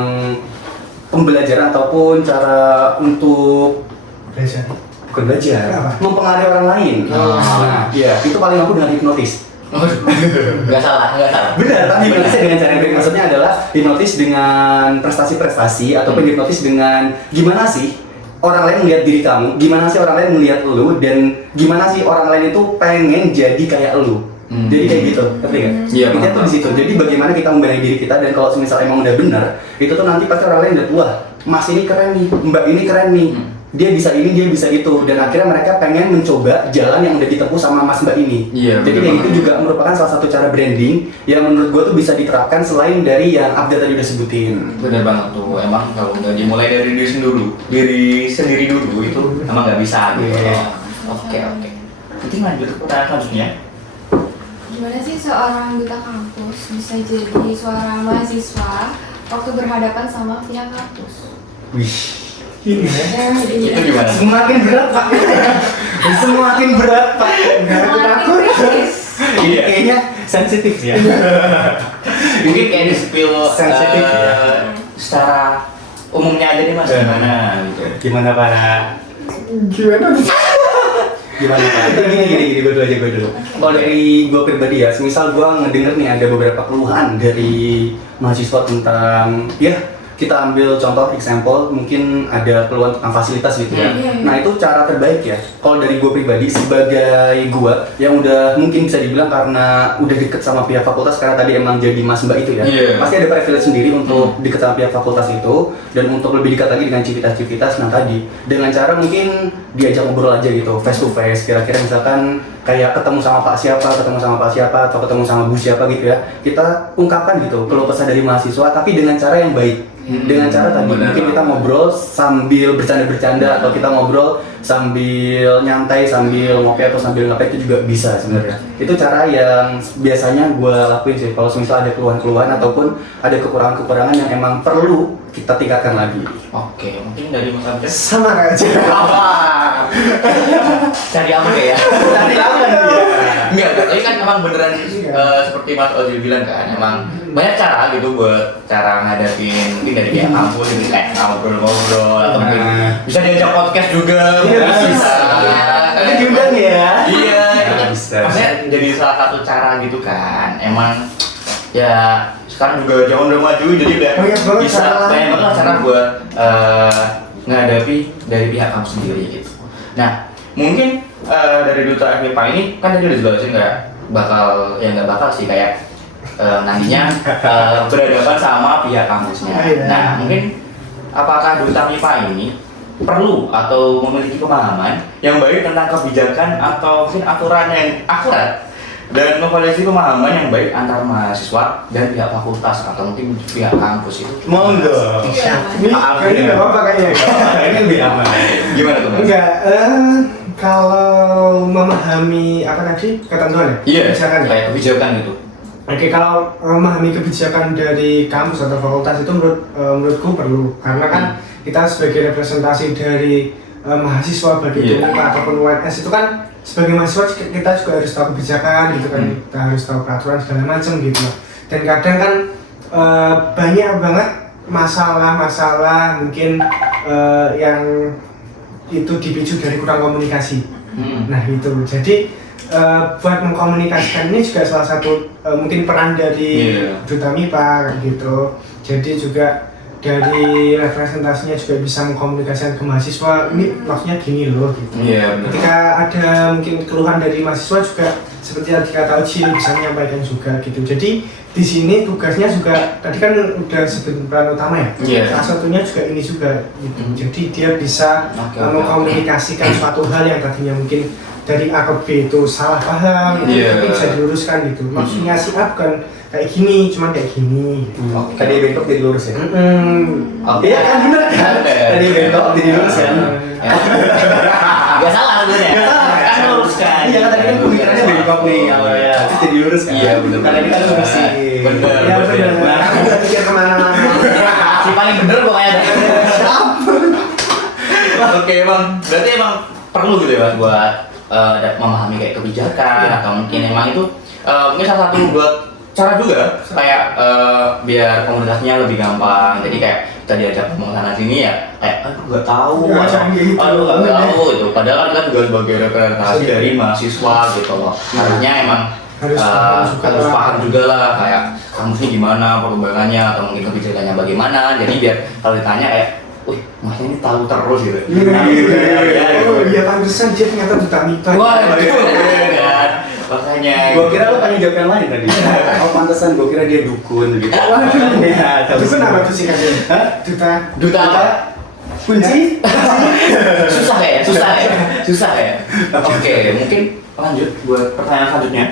pembelajaran ataupun cara untuk Belajar. bukan belajar, mempengaruhi orang lain. Nah, ya itu paling ampuh dengan hipnotis. Nggak salah. Benar, tapi hipnotisnya dengan cara yang baik. Maksudnya adalah hipnotis dengan prestasi-prestasi ataupun hipnotis dengan gimana sih orang lain melihat diri kamu, gimana sih orang lain melihat lu, dan gimana sih orang lain itu pengen jadi kayak lu. Jadi kayak gitu, ngerti nggak? Iya. Intinya tuh di situ. Jadi bagaimana kita membenahi diri kita, dan kalau misalnya emang udah benar, itu tuh nanti pasti orang lain lihat, wah, Mas ini keren nih, Mbak ini keren nih. Dia bisa ini, dia bisa itu, dan akhirnya mereka pengen mencoba jalan yang udah ditempuh sama Mas Mbak ini. Jadi kayak gitu juga merupakan salah satu cara branding yang menurut gue tuh bisa diterapkan selain dari yang Abdel tadi udah sebutin. Bener banget tuh, emang kalau nggak dimulai dari diri sendiri dulu itu emang nggak bisa gitu. Oke. Nanti lanjut ke pertanyaan selanjutnya. Gimana sih seorang duta kampus bisa jadi suara mahasiswa waktu berhadapan sama pihak kampus? Wih. Ini ya. Itu gimana? Semakin berat Pak. Semakin berat Pak. Enggak takut. Ini kayaknya sensitif ya. Mungkin kayak di spill Sensitif ya. secara umumnya aja nih Mas, gimana gitu. Gimana Pak? Gimana Pak? Itu gini, gue dulu. Kalau dari gue pribadi ya, semisal gue ngedenger nih ada beberapa keluhan dari mahasiswa tentang ya kita ambil contoh example, mungkin ada keluhan tentang fasilitas gitu ya. Nah itu cara terbaik ya. Kalau dari gue pribadi sebagai gue yang udah mungkin bisa dibilang karena udah deket sama pihak fakultas karena tadi emang jadi mas mbak itu ya. Pasti ada privilege sendiri untuk deket sama pihak fakultas itu dan untuk lebih dekat lagi dengan civitas-civitas. Nah tadi dengan cara mungkin diajak ngobrol aja gitu, face to face. Kira-kira misalkan kayak ketemu sama pak siapa, atau ketemu sama bu siapa gitu ya. Kita ungkapkan gitu keluh kesah dari mahasiswa tapi dengan cara yang baik. Dengan cara tadi mungkin kita ngobrol sambil bercanda-bercanda atau kita ngobrol sambil nyantai, sambil ngopi atau sambil ngapain itu juga bisa sebenarnya. Itu cara yang biasanya gue lakuin sih kalau misalnya ada keluhan-keluhan ataupun ada kekurangan-kekurangan yang emang perlu kita tingkatkan lagi. Oke, mungkin dari Mas Andres Sama kayak aja. cari aman ya? Cari aman dia. Enggak, tapi kan emang beneran seperti Mas Ozil bilang kan, emang banyak cara gitu buat cara ngadapin mungkin dari pihak kampus gitu kayak ngobrol-ngobrol atau mungkin bisa diajak podcast juga. Bisa. Tapi diundang ya. Iya, itu kan Bisa. maksudnya jadi salah satu cara gitu kan. Emang ya sekarang juga zaman udah maju jadi udah Banyak banget bisa cara. banyak banget cara buat ngadapi dari pihak kamu sendiri gitu. Nah mungkin dari Duta FIPA ini kan tadi udah jelasin nggak bakal sih kayak nantinya berhadapan sama pihak kampusnya. Nah mungkin apakah Duta MIPA ini perlu atau memiliki pemahaman yang baik tentang kebijakan atau mungkin aturan yang akurat dan memvalidasi pemahaman yang baik antar mahasiswa dan pihak fakultas atau mungkin pihak kampus itu? Monggo. Ini kayaknya nggak apa-apa kayaknya. Ini lebih aman. Gimana tuh Mas? Enggak, kalau memahami apa tadi ketentuan ya? Iya, Kebijakan ya? kayak kebijakan gitu. Oke, kalau memahami kebijakan dari kampus atau fakultas itu menurutku perlu karena kan kita sebagai representasi dari mahasiswa baik itu MIPA ataupun UNS itu kan sebagai mahasiswa kita juga harus tahu kebijakan gitu kan, kita harus tahu peraturan segala macam gitu loh. Dan kadang kan banyak banget masalah-masalah mungkin yang itu dipicu dari kurang komunikasi. Nah itu, jadi buat mengkomunikasikan ini juga salah satu mungkin peran dari Duta MIPA gitu. Jadi juga dari representasinya juga bisa mengkomunikasikan ke mahasiswa ini maksudnya gini loh gitu. Ketika ada mungkin keluhan dari mahasiswa juga seperti yang dikata Uji bisa menyampaikan juga gitu. Jadi di sini tugasnya juga tadi kan udah sebut peran utama ya. Salah satunya juga ini juga gitu. Jadi dia bisa mengkomunikasikan suatu hal yang tadinya mungkin dari A ke B itu salah paham, tapi bisa diluruskan gitu. Maksudnya si A bukan kayak gini, cuman kayak gini. Tadi bentuk jadi lurus ya. Iya kan bener kan? Tadi bentuk jadi lurus kan. Gak salah sebenarnya. Gak salah kan meluruskan. Iya kan tadi kan pemikirannya bengkok nih kalau ya. Terus jadi lurus kan. Iya bener. Karena ini kan lurus sih. Bener. Ya bener. Aku udah pikir kemana-mana. Si paling bener pokoknya. Oke bang, berarti emang perlu gitu ya Mas buat memahami kayak kebijakan atau mungkin emang itu mungkin salah satu buat cara juga kayak biar komunikasinya lebih gampang. Jadi kayak kita diajak ngomong sana sini ya kayak aduh nggak tahu, aduh nggak tahu itu. Padahal kan juga sebagai representasi dari mahasiswa gitu loh. Harusnya emang harus paham juga lah kayak kampusnya gimana, perkembangannya atau mungkin kebijakannya bagaimana. Jadi biar kalau ditanya kayak wih, mas ini tahu terus gitu. Iya, pantesan dia ternyata Duta MIPA. Wah, itu kan. Makanya. Gua kira lu pengen jawab yang lain tadi. Oh pantesan, gua kira dia dukun gitu. Ya, Dukun apa tuh sih kasih? Duta apa? Kunci? Susah ya. Oke, mungkin lanjut buat pertanyaan selanjutnya.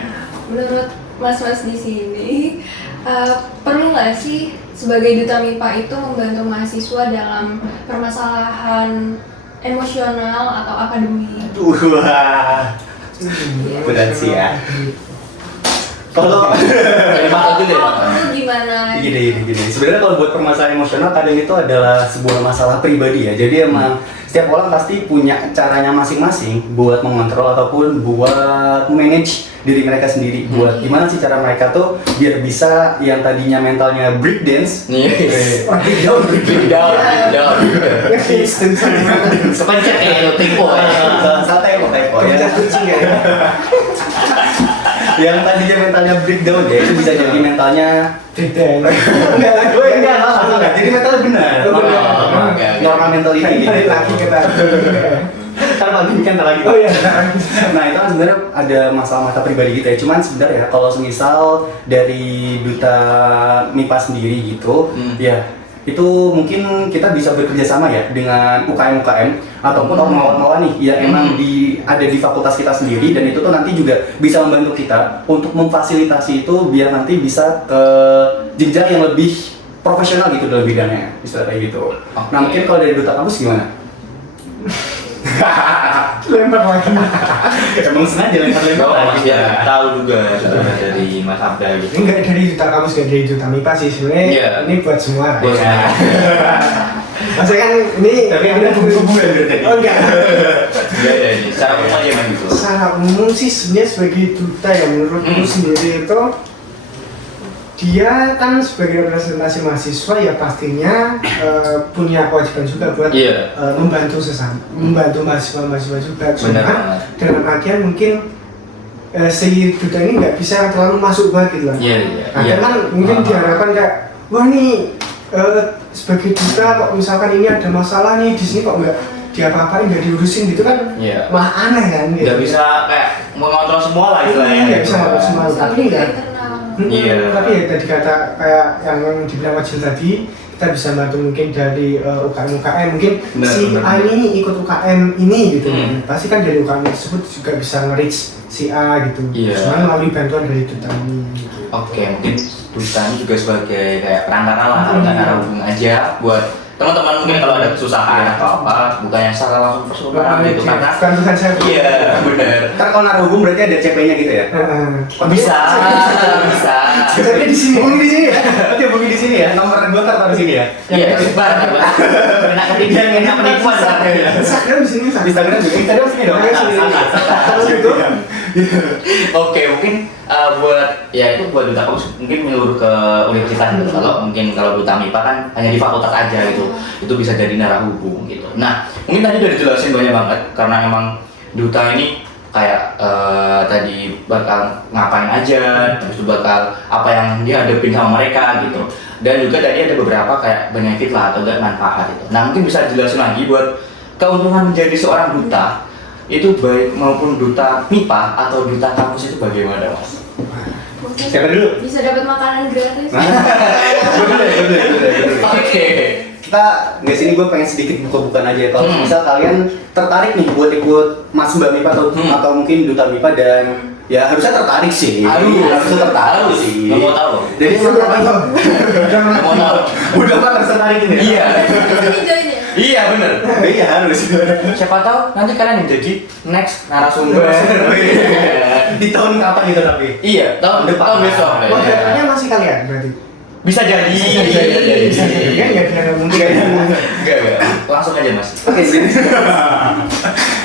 Menurut mas-mas di sini, perlu nggak sih sebagai Duta MIPA itu membantu mahasiswa dalam permasalahan emosional atau akademik? Wah, berat sih ya. Kalau Itu gimana? Gini. Sebenarnya kalau buat permasalahan emosional kadang itu adalah sebuah masalah pribadi ya. Jadi emang setiap orang pasti punya caranya masing-masing buat mengontrol ataupun buat manage diri mereka sendiri. Buat gimana sih cara mereka tuh biar bisa yang tadinya mentalnya break dance. Break down. Kepencet ya lo tempo ya. Santai kok ya. Yang tadinya mentalnya breakdown ya itu bisa jadi mentalnya Tidak. enggak enggak. Jadi mental benar. Oke. Normal mentality gitu. Balik lagi kita. Karena lagi bikin lagi. Oh iya. Nah itu kan sebenarnya ada masalah pribadi gitu ya. Cuman sebenarnya kalau semisal dari duta MIPA sendiri gitu, ya itu mungkin kita bisa bekerja sama ya dengan UKM ataupun ormawa-ormawa nih yang emang ada di fakultas kita sendiri, dan itu tuh nanti juga bisa membantu kita untuk memfasilitasi itu biar nanti bisa ke jenjang yang lebih profesional gitu dalam bidangnya, bisa kayak gitu. Nah mungkin kalau dari duta kampus gimana? Lempar lagi. Emang sengaja lempar-lempar lagi. Ya, tahu juga dari Mas Abda gitu. Enggak dari duta kampus, enggak dari duta MIPA sih sebenarnya. Iya. Ini buat semua. Buat semua. Maksudnya kan ini Tapi ada hubungan berarti. Oh enggak. Iya, ini secara umum aja memang gitu. Secara umum sih sebenarnya sebagai duta ya menurutku sendiri itu dia kan sebagai representasi mahasiswa ya pastinya punya kewajiban juga buat membantu sesama, membantu mahasiswa juga. Cuma dalam artian mungkin si duta ini nggak bisa terlalu masuk banget gitu lah. Kadang kan mungkin diharapkan kayak wah nih sebagai duta kok misalkan ini ada masalah nih di sini kok nggak diapa-apain, nggak diurusin gitu kan, wah aneh kan gitu. Nggak bisa kayak mengontrol semua lah istilahnya. Nggak bisa mengontrol semua, tapi ya tapi ya tadi kata kayak yang dibilang Wajil tadi, kita bisa bantu mungkin dari UKM mungkin si A ini ikut UKM ini gitu. Pasti kan dari UKM tersebut juga bisa nge-reach si A gitu. Cuma melalui bantuan dari duta ini gitu. Oke, mungkin duta ini juga sebagai kayak perantara lah, perantara hubung aja buat teman-teman mungkin kalau ada kesusahan atau apa, bukan yang secara langsung personal gitu, karena bukan saya. Iya, benar. Ntar kalau naruh hubung berarti ada CP-nya gitu ya? Bisa. CP di sini, hubungi di sini ya? Berarti hubungi di sini ya? Nomor gue taruh di sini ya? Iya, sebar. Enak ketiga, enak penipuan. Instagram di sini. Instagram juga, Instagram sini dong. Terus itu Oke, mungkin buat ya itu buat duta kampus mungkin menyeluruh ke universitas gitu. Kalau duta MIPA kan hanya di fakultas aja gitu. Itu bisa jadi narah hubung gitu. Nah, mungkin tadi udah dijelasin banyak banget karena emang duta ini kayak tadi bakal ngapain aja, terus itu bakal apa yang dihadapin sama mereka gitu. Dan juga tadi ada beberapa kayak benefit lah atau enggak manfaat itu. Nah, mungkin bisa dijelasin lagi buat keuntungan menjadi seorang duta itu baik maupun duta MIPA atau duta kampus itu bagaimana, Mas? Mungkin Siapa dulu? bisa dapat makanan gratis. Oke. Kita nggak sini gue pengen sedikit buka-bukaan aja ya. Kalau misal kalian tertarik nih buat ikut Mas Mbak MIPA atau mungkin duta MIPA dan ya harusnya tertarik sih. Harusnya tertarik sih. Nggak mau tahu. Jadi Nggak mau tahu. udah mah harus tertarik ini. Iya. Ini join ya. Iya bener. Iya harus. Siapa tahu nanti kalian yang jadi next narasumber. Di tahun kapan gitu tapi? Iya, tahun depan besok. moderatornya masih kalian berarti. Bisa jadi. Kan nggak mungkin. Enggak. Langsung aja, Mas. Oke,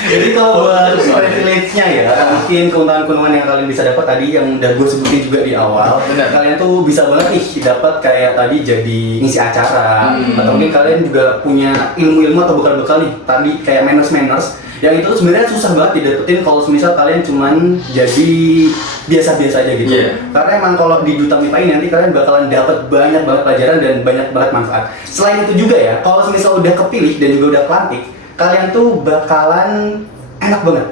jadi kalau buat privilege-nya ya, mungkin keuntungan-keuntungan yang kalian bisa dapat tadi yang udah gue sebutin juga di awal. Benar. Kalian tuh bisa banget nih dapat kayak tadi jadi ngisi acara, atau mungkin kalian juga punya ilmu-ilmu atau bekal-bekal nih tadi kayak manners-manners yang itu sebenarnya susah banget didapetin kalau misal kalian cuman jadi biasa-biasa aja gitu. Karena emang kalau di duta MIPA ini nanti kalian bakalan dapat banyak banget pelajaran dan banyak banget manfaat. Selain itu juga ya, kalau misal udah kepilih dan juga udah pelantik, kalian tuh bakalan enak banget.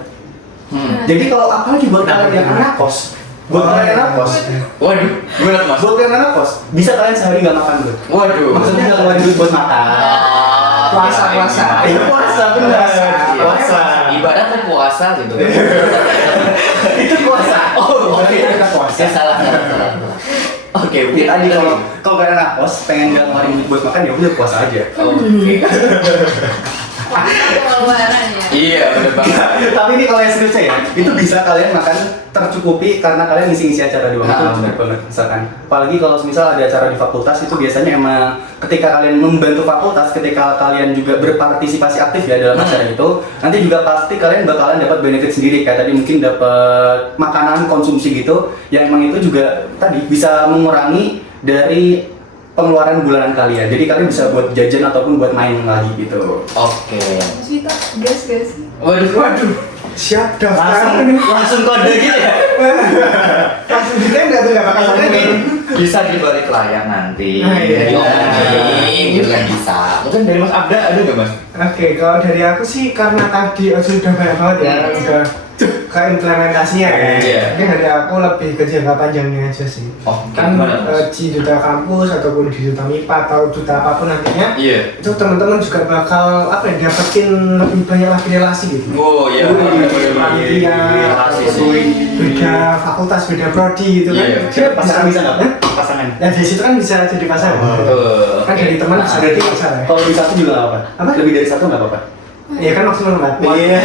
Jadi kalau apalagi buat kalian yang anak kos, Waduh, gimana tuh, Mas? buat kalian anak kos, bisa kalian sehari nggak makan tuh. Waduh. Maksudnya nggak ngeluarin duit buat makan. Puasa. Iya puasa benar. Puasa. Ibarat tuh puasa gitu. Itu puasa. Oh, oke. Kita puasa. Salah. Oke, Ya tadi kalau kalian anak kos pengen nggak ngeluarin duit buat makan ya udah puasa aja. Pengeluaran ya. Iya, bener banget. Tapi ini kalau yang seriusnya ya, itu bisa kalian makan tercukupi karena kalian ngisi-ngisi acara doang. Itu benar banget misalkan. Apalagi kalau misal ada acara di fakultas itu biasanya emang ketika kalian membantu fakultas, ketika kalian juga berpartisipasi aktif ya dalam acara itu, nanti juga pasti kalian bakalan dapat benefit sendiri kayak tadi mungkin dapat makanan konsumsi gitu, yang emang itu juga tadi bisa mengurangi dari pengeluaran bulanan kalian. Jadi kalian bisa buat jajan ataupun buat main lagi gitu. Oke. Mas Vita, gas. Waduh. Siap daftar. Langsung kode gitu ya? Langsung ditembak tuh nggak bakal Mungkin Bisa di balik layar nanti. Nah, iya. Diomongin gitu kan bisa. Mungkin dari Mas Abda ada nggak Mas? Oke, kalau dari aku sih karena tadi sudah banyak banget ya, udah ke implementasinya ya. Iya. Mungkin dari aku lebih ke jangka panjangnya aja sih. Oh, Kan gimana, Mas? di duta kampus ataupun di duta MIPA atau duta apapun nantinya, Iya. itu teman-teman juga bakal apa ya, dapetin lebih banyak lagi relasi gitu. Oh iya. Panitia, Relasi sih. ataupun beda fakultas, beda prodi gitu kan. Iya. Dia Pasangan bisa nggak? Hah? Pasangan. Ya dari situ kan bisa jadi pasangan. Betul. Kan dari teman bisa jadi pasangan. Kalau lebih satu juga nggak apa-apa. Apa? Lebih dari satu nggak apa-apa. Iya kan maksimal 4. Iya.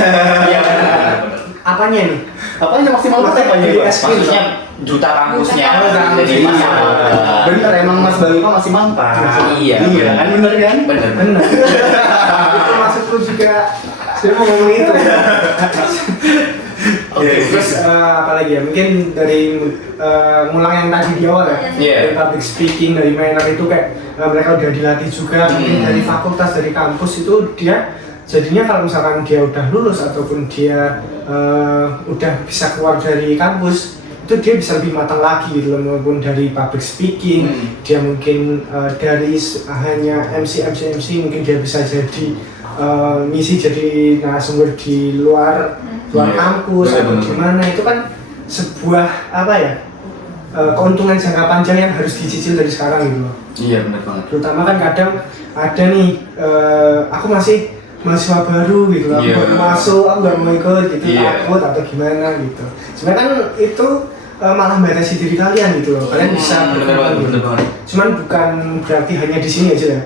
Iya benar. Apanya nih? Apa yang maksimal apa ya? Maksudnya duta kampusnya Duta jadi kampus. masalah. Bener emang Mas Bang Ipa masih mantap. Iya. Iya kan bener kan? Bener. Benar. Itu maksudku juga. Saya mau ngomong itu. Oke, Terus apalagi ya? Mungkin dari ngulang yang tadi di awal ya. Iya. Dari public speaking, dari mainan itu kayak mereka udah dilatih juga. Mungkin dari fakultas, dari kampus itu dia jadinya kalau misalkan dia udah lulus ataupun dia udah bisa keluar dari kampus, itu dia bisa lebih matang lagi gitu loh, maupun dari public speaking, dia mungkin dari hanya MC mungkin dia bisa jadi ngisi jadi narasumber di luar Iya, kampus atau bener-bener. gimana. Itu kan sebuah apa ya, keuntungan jangka panjang yang harus dicicil dari sekarang gitu loh. Iya benar banget. Terutama kan kadang ada nih aku masih mahasiswa baru gitu, aku Iya. baru masuk, aku nggak mau ikut gitu, Iya. takut atau gimana gitu. Sebenarnya kan itu malah membatasi diri kalian gitu loh. Kalian bisa bener berkembang banget, gitu. bener banget. Cuman bukan berarti hanya di sini aja ya,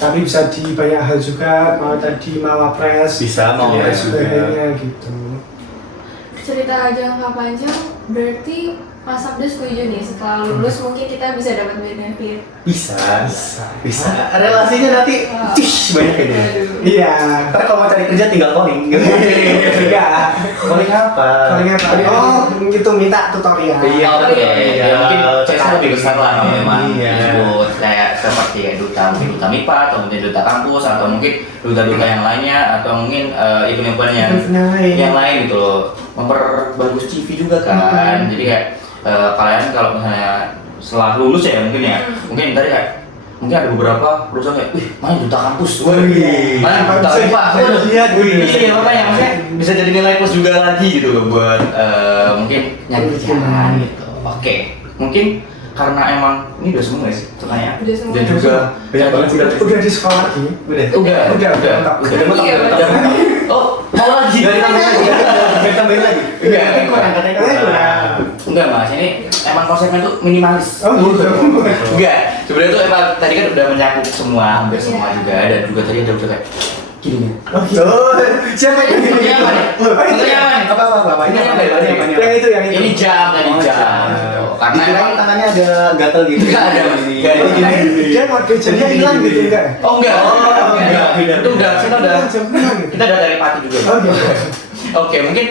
tapi bisa di banyak hal juga, mau tadi mawapres Bisa, mawapres dan juga. sebagainya gitu. Cerita jangka panjang berarti Mas Abda setuju nih, setelah lulus mungkin kita bisa dapat benefit. Bisa. Relasinya nanti tish banyak ini. Iya. Ntar kalau mau cari kerja tinggal calling. Enggak. Calling apa? Paling apa? Oh, gitu minta tutorial. Iya. Oh, betul. Iya. Ya, mungkin choice-nya lebih besar lah kalau memang Iya. disebut kayak seperti ya mungkin duta MIPA atau mungkin duta kampus atau mungkin duta-duta yang lainnya atau mungkin event-event yang lain gitu loh, memperbagus CV juga kan. Jadi kayak kalian kalau misalnya setelah lulus ya mungkin tadi kayak mungkin ada beberapa perusahaan kayak, wih mana duta kampus, Wih. mana duta MIPA, Lihat, wih. iya makanya maksudnya bisa jadi nilai plus juga lagi gitu loh buat mungkin nyari kerjaan gitu. Oke, mungkin karena emang ini udah semua guys pertanyaan Udah semua. dan juga Banyak banget sih, Udah di sekolah lagi. Udah. Iya, udah oh mau lagi Dari tambahin lagi. Dari tambahin lagi. Enggak. Nanti kurang katanya kurang. enggak mas, ini emang konsepnya tuh minimalis. Oh, gitu. Enggak, sebenarnya tuh emang tadi kan udah mencakup semua, hampir semua juga, dan juga tadi ada udah kayak gini nih. Oh, siapa yang Ini apa nih? Ini apa nih? Apa? Ini apa nih? Yang itu, yang itu. Ini jam tadi jam. Karena Dikirain emang tangannya ada gatel gitu. Enggak ada, Mas. Ini. Enggak ada. Dia mode jamnya hilang gitu enggak? oh enggak, enggak. itu udah kita udah Gitu. kita udah dari pati juga. Oh, gitu. Oke, mungkin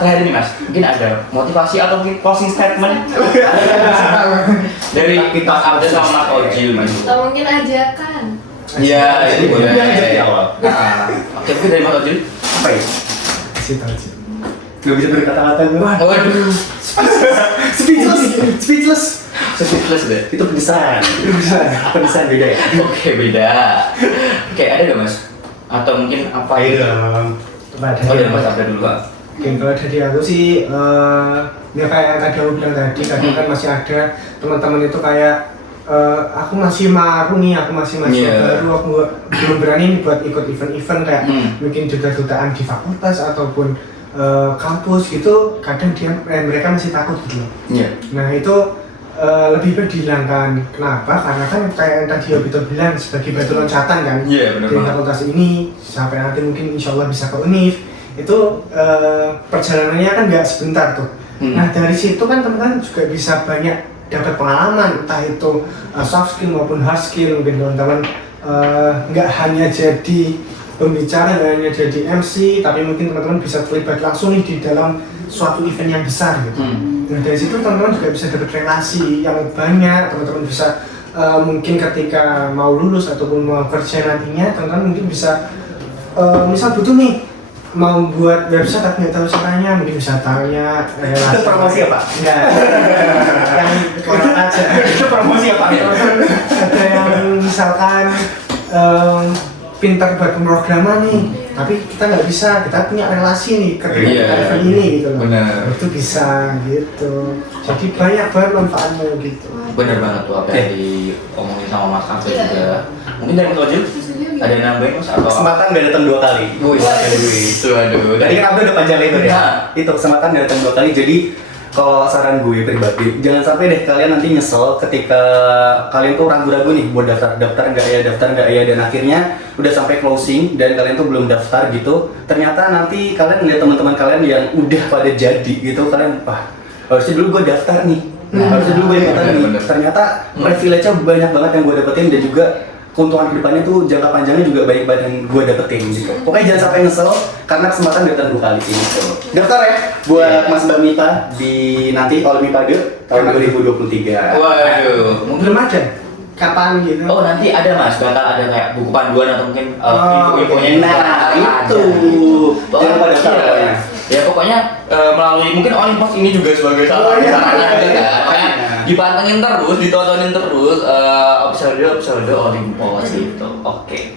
terakhir nih mas, mungkin ada motivasi atau mungkin closing statement dari Mas Abda sama Mas Ojil mas. Atau mungkin ajakan. Iya, itu boleh. Udah aja di awal. Oke, mungkin dari Mas Ojil. Apa ya? Kasih tahu aja. Gak bisa berkata-kata gue. Waduh, Speechless. speechless deh. Itu pedesan. Pedesan beda ya? Oke, beda. Oke, ada nggak mas? Atau mungkin apa Ayo itu? dong. Coba Oh, dari Mas Abda dulu pak. Oke, kalau dari aku sih, ya kayak yang tadi aku bilang tadi, kadang kan masih ada teman-teman itu kayak aku masih baru nih, aku masih Iya. baru, aku belum berani nih buat ikut event-event kayak mungkin duta-dutaan di fakultas ataupun kampus gitu. Kadang mereka masih takut gitu loh. Iya. Nah itu lebih baik dihilangkan. Kenapa? Karena kan kayak yang tadi Obito bilang sebagai batu loncatan kan. Iya, benar Dari banget. fakultas ini sampai nanti mungkin insya Allah bisa ke UNIF. Itu perjalanannya kan nggak sebentar tuh. Nah dari situ kan teman-teman juga bisa banyak dapat pengalaman, entah itu soft skill maupun hard skill. Mungkin teman-teman nggak hanya jadi pembicara, nggak hanya jadi MC, tapi mungkin teman-teman bisa terlibat langsung nih di dalam suatu event yang besar gitu. Nah dari situ teman-teman juga bisa dapat relasi yang banyak. Teman-teman bisa mungkin ketika mau lulus ataupun mau kerja nantinya, teman-teman mungkin bisa misal butuh nih mau buat website tapi nggak tahu caranya, mungkin bisa tanya Itu promosi apa? enggak yang orang aja. Itu promosi apa? Ada yang misalkan pintar buat pemrograman nih, tapi kita nggak bisa, kita punya relasi nih ketika Iya, kita event ini gitu loh. benar. Itu bisa gitu. Jadi banyak banget manfaatnya gitu. Bener banget tuh apa yang diomongin sama Mas Afif juga. Mungkin dari Mas Ojil ada yang nambahin Mas atau Kesempatan gak datang 2 kali. Wih, aduh. Tadi kan Abdul udah panjang lebar ya. Nah. Itu kesempatan gak datang 2 kali. Jadi kalau saran gue pribadi, jangan sampai deh kalian nanti nyesel ketika kalian tuh ragu-ragu nih buat daftar nggak ya, dan akhirnya udah sampai closing dan kalian tuh belum daftar gitu. Ternyata nanti kalian ngeliat teman-teman kalian yang udah pada jadi gitu, kalian harusnya dulu gue daftar nih. Harusnya dulu gue ikutan nih. Bener. Ternyata privilege-nya banyak banget yang gue dapetin, dan juga keuntungan kedepannya tuh jangka panjangnya juga baik banget yang gue dapetin gitu. Pokoknya jangan sampai nyesel karena kesempatan datang 2 kali sih gitu. Daftar ya buat Mas Mbak Mita di nanti Olimpiade tahun 2023. Waduh, Belum ada. Kapan gitu? Oh nanti ada Mas, bakal ada kayak buku panduan atau mungkin Oh, info-infonya nah, bakal itu. ada. Jangan lupa daftar Iya. pokoknya. Ya pokoknya melalui mungkin Olympus ini juga sebagai salah sarana juga kan. Makanya dipantengin terus, ditontonin terus episode Olympus gitu. Oke.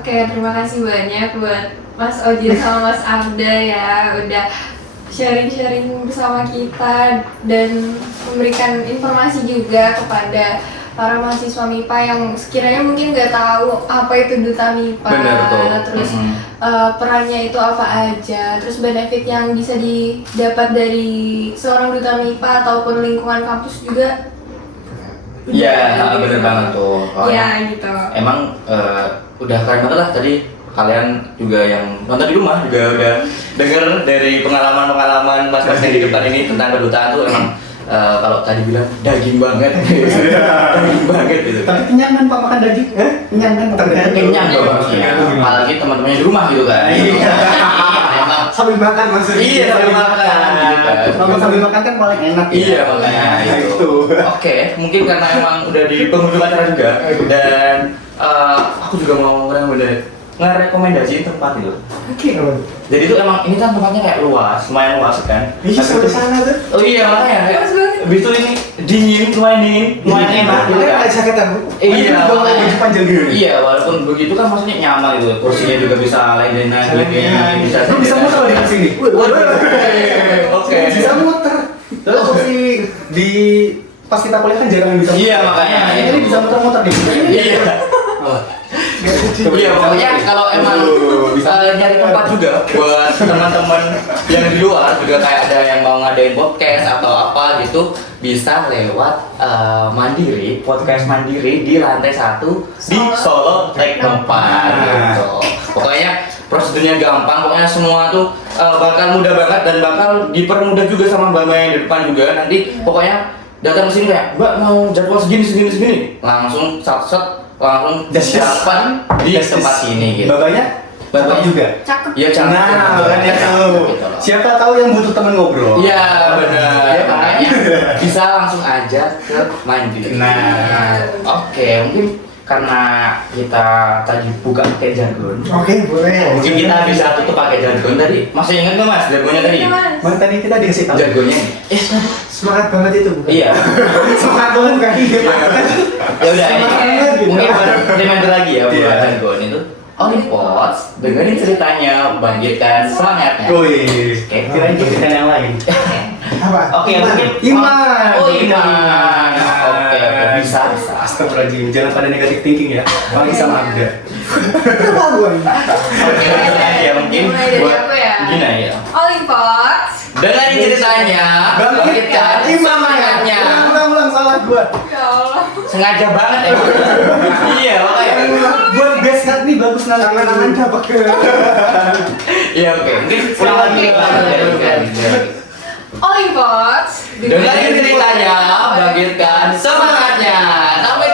Oke, terima kasih banyak buat Mas Ojil sama Mas Abda ya udah sharing-sharing bersama kita dan memberikan informasi juga kepada para mahasiswa MIPA yang sekiranya mungkin nggak tahu apa itu duta MIPA, Benar tuh. terus perannya itu apa aja, terus benefit yang bisa didapat dari seorang duta MIPA ataupun lingkungan kampus juga. Iya, bener banget tuh. Iya gitu. Emang udah keren banget lah tadi kalian juga yang nonton di rumah juga udah denger dari pengalaman-pengalaman mas-mas yang di depan ini tentang kedutaan tuh emang kalau tadi bilang daging banget, daging banget gitu. Tapi kenyang kan Pak makan daging? Kenyang kan makan daging? Kenyang dong maksudnya, apalagi teman-temannya di rumah gitu kan. Emang Sambil makan maksudnya. iya sambil makan gitu kan. Kalau sambil makan kan paling enak ya. Iya makanya itu. Itu. Oke, mungkin karena emang udah di penghujung acara juga dan aku juga mau benar-benar ngerekomendasiin tempat itu. Oke kalau. Jadi itu emang ini kan tempatnya kayak luas, lumayan luas kan. Iya sampai sana tuh. Oh iya makanya. Luas banget. Habis itu ini dingin, lumayan enak gitu Makanya kan. nggak jaketan. Iya, makanya. Baju panjang gitu. Iya, walaupun begitu kan maksudnya nyaman gitu. Kursinya juga bisa lain-lain gitu, bisa. Lu bisa muter di sini. Oke. Bisa muter. Terus kursi di pas kita kuliah kan jarang yang bisa. Iya, makanya. Ini bisa muter-muter di sini. Iya. Iya, pokoknya kalau emang nyari tempat juga buat teman-teman yang di luar juga kayak ada yang mau ngadain podcast atau apa gitu bisa lewat Mandiri, podcast Mandiri di lantai 1 di Solo Teknopark gitu. Pokoknya prosedurnya gampang, pokoknya semua tuh bakal mudah banget dan bakal dipermudah juga sama Mbak Maya yang di depan juga. Nanti pokoknya datang ke sini kayak, "Mbak mau jadwal segini." Langsung sat-sat langsung dapat di tempat ini gitu. Bapaknya? Bapak juga? Cakep. Iya cantik. Nah, makanya tahu. Gitu loh. Siapa tahu yang butuh teman ngobrol. Iya benar. Iya, Makanya bisa langsung aja ke Mandiri. Nah. Oke, mungkin karena kita tadi buka pakai jargon. Oke boleh. Mungkin kita bisa tutup pakai jargon tadi. Masih ingat nggak Mas jargonnya tadi? Bang tadi kita dikasih tahu. Jargonnya. Semangat banget itu bukan? Iya. Semangat banget bukan? Ya udah ini. Semangat gitu. Mungkin reminder lagi ya buat Iya. jargon itu. Olympus, dengerin ceritanya, bangkitkan semangatnya. Wih, Oke. kirain cerita yang lain. Apa? Oke, mungkin Iman. Oh, Iman. Oke, bisa. Astagfirullahaladzim, jangan pada negatif thinking ya. Apalagi sama Abda. Kenapa gua ini? Oke, ya mungkin Mulai dari buat aku ya. Gina ya. Olympus. Dengerin ceritanya, bangkitkan semangatnya. Ulang salah gua. Ya Allah. Sengaja banget ya. Iya, makanya. Buat best cut nih bagus nanti. Tangan-tangan dapat ke. Iya, oke. Mungkin ulang lagi. Olympus. Dengerin ceritanya, bangkitkan semangatnya. Sampai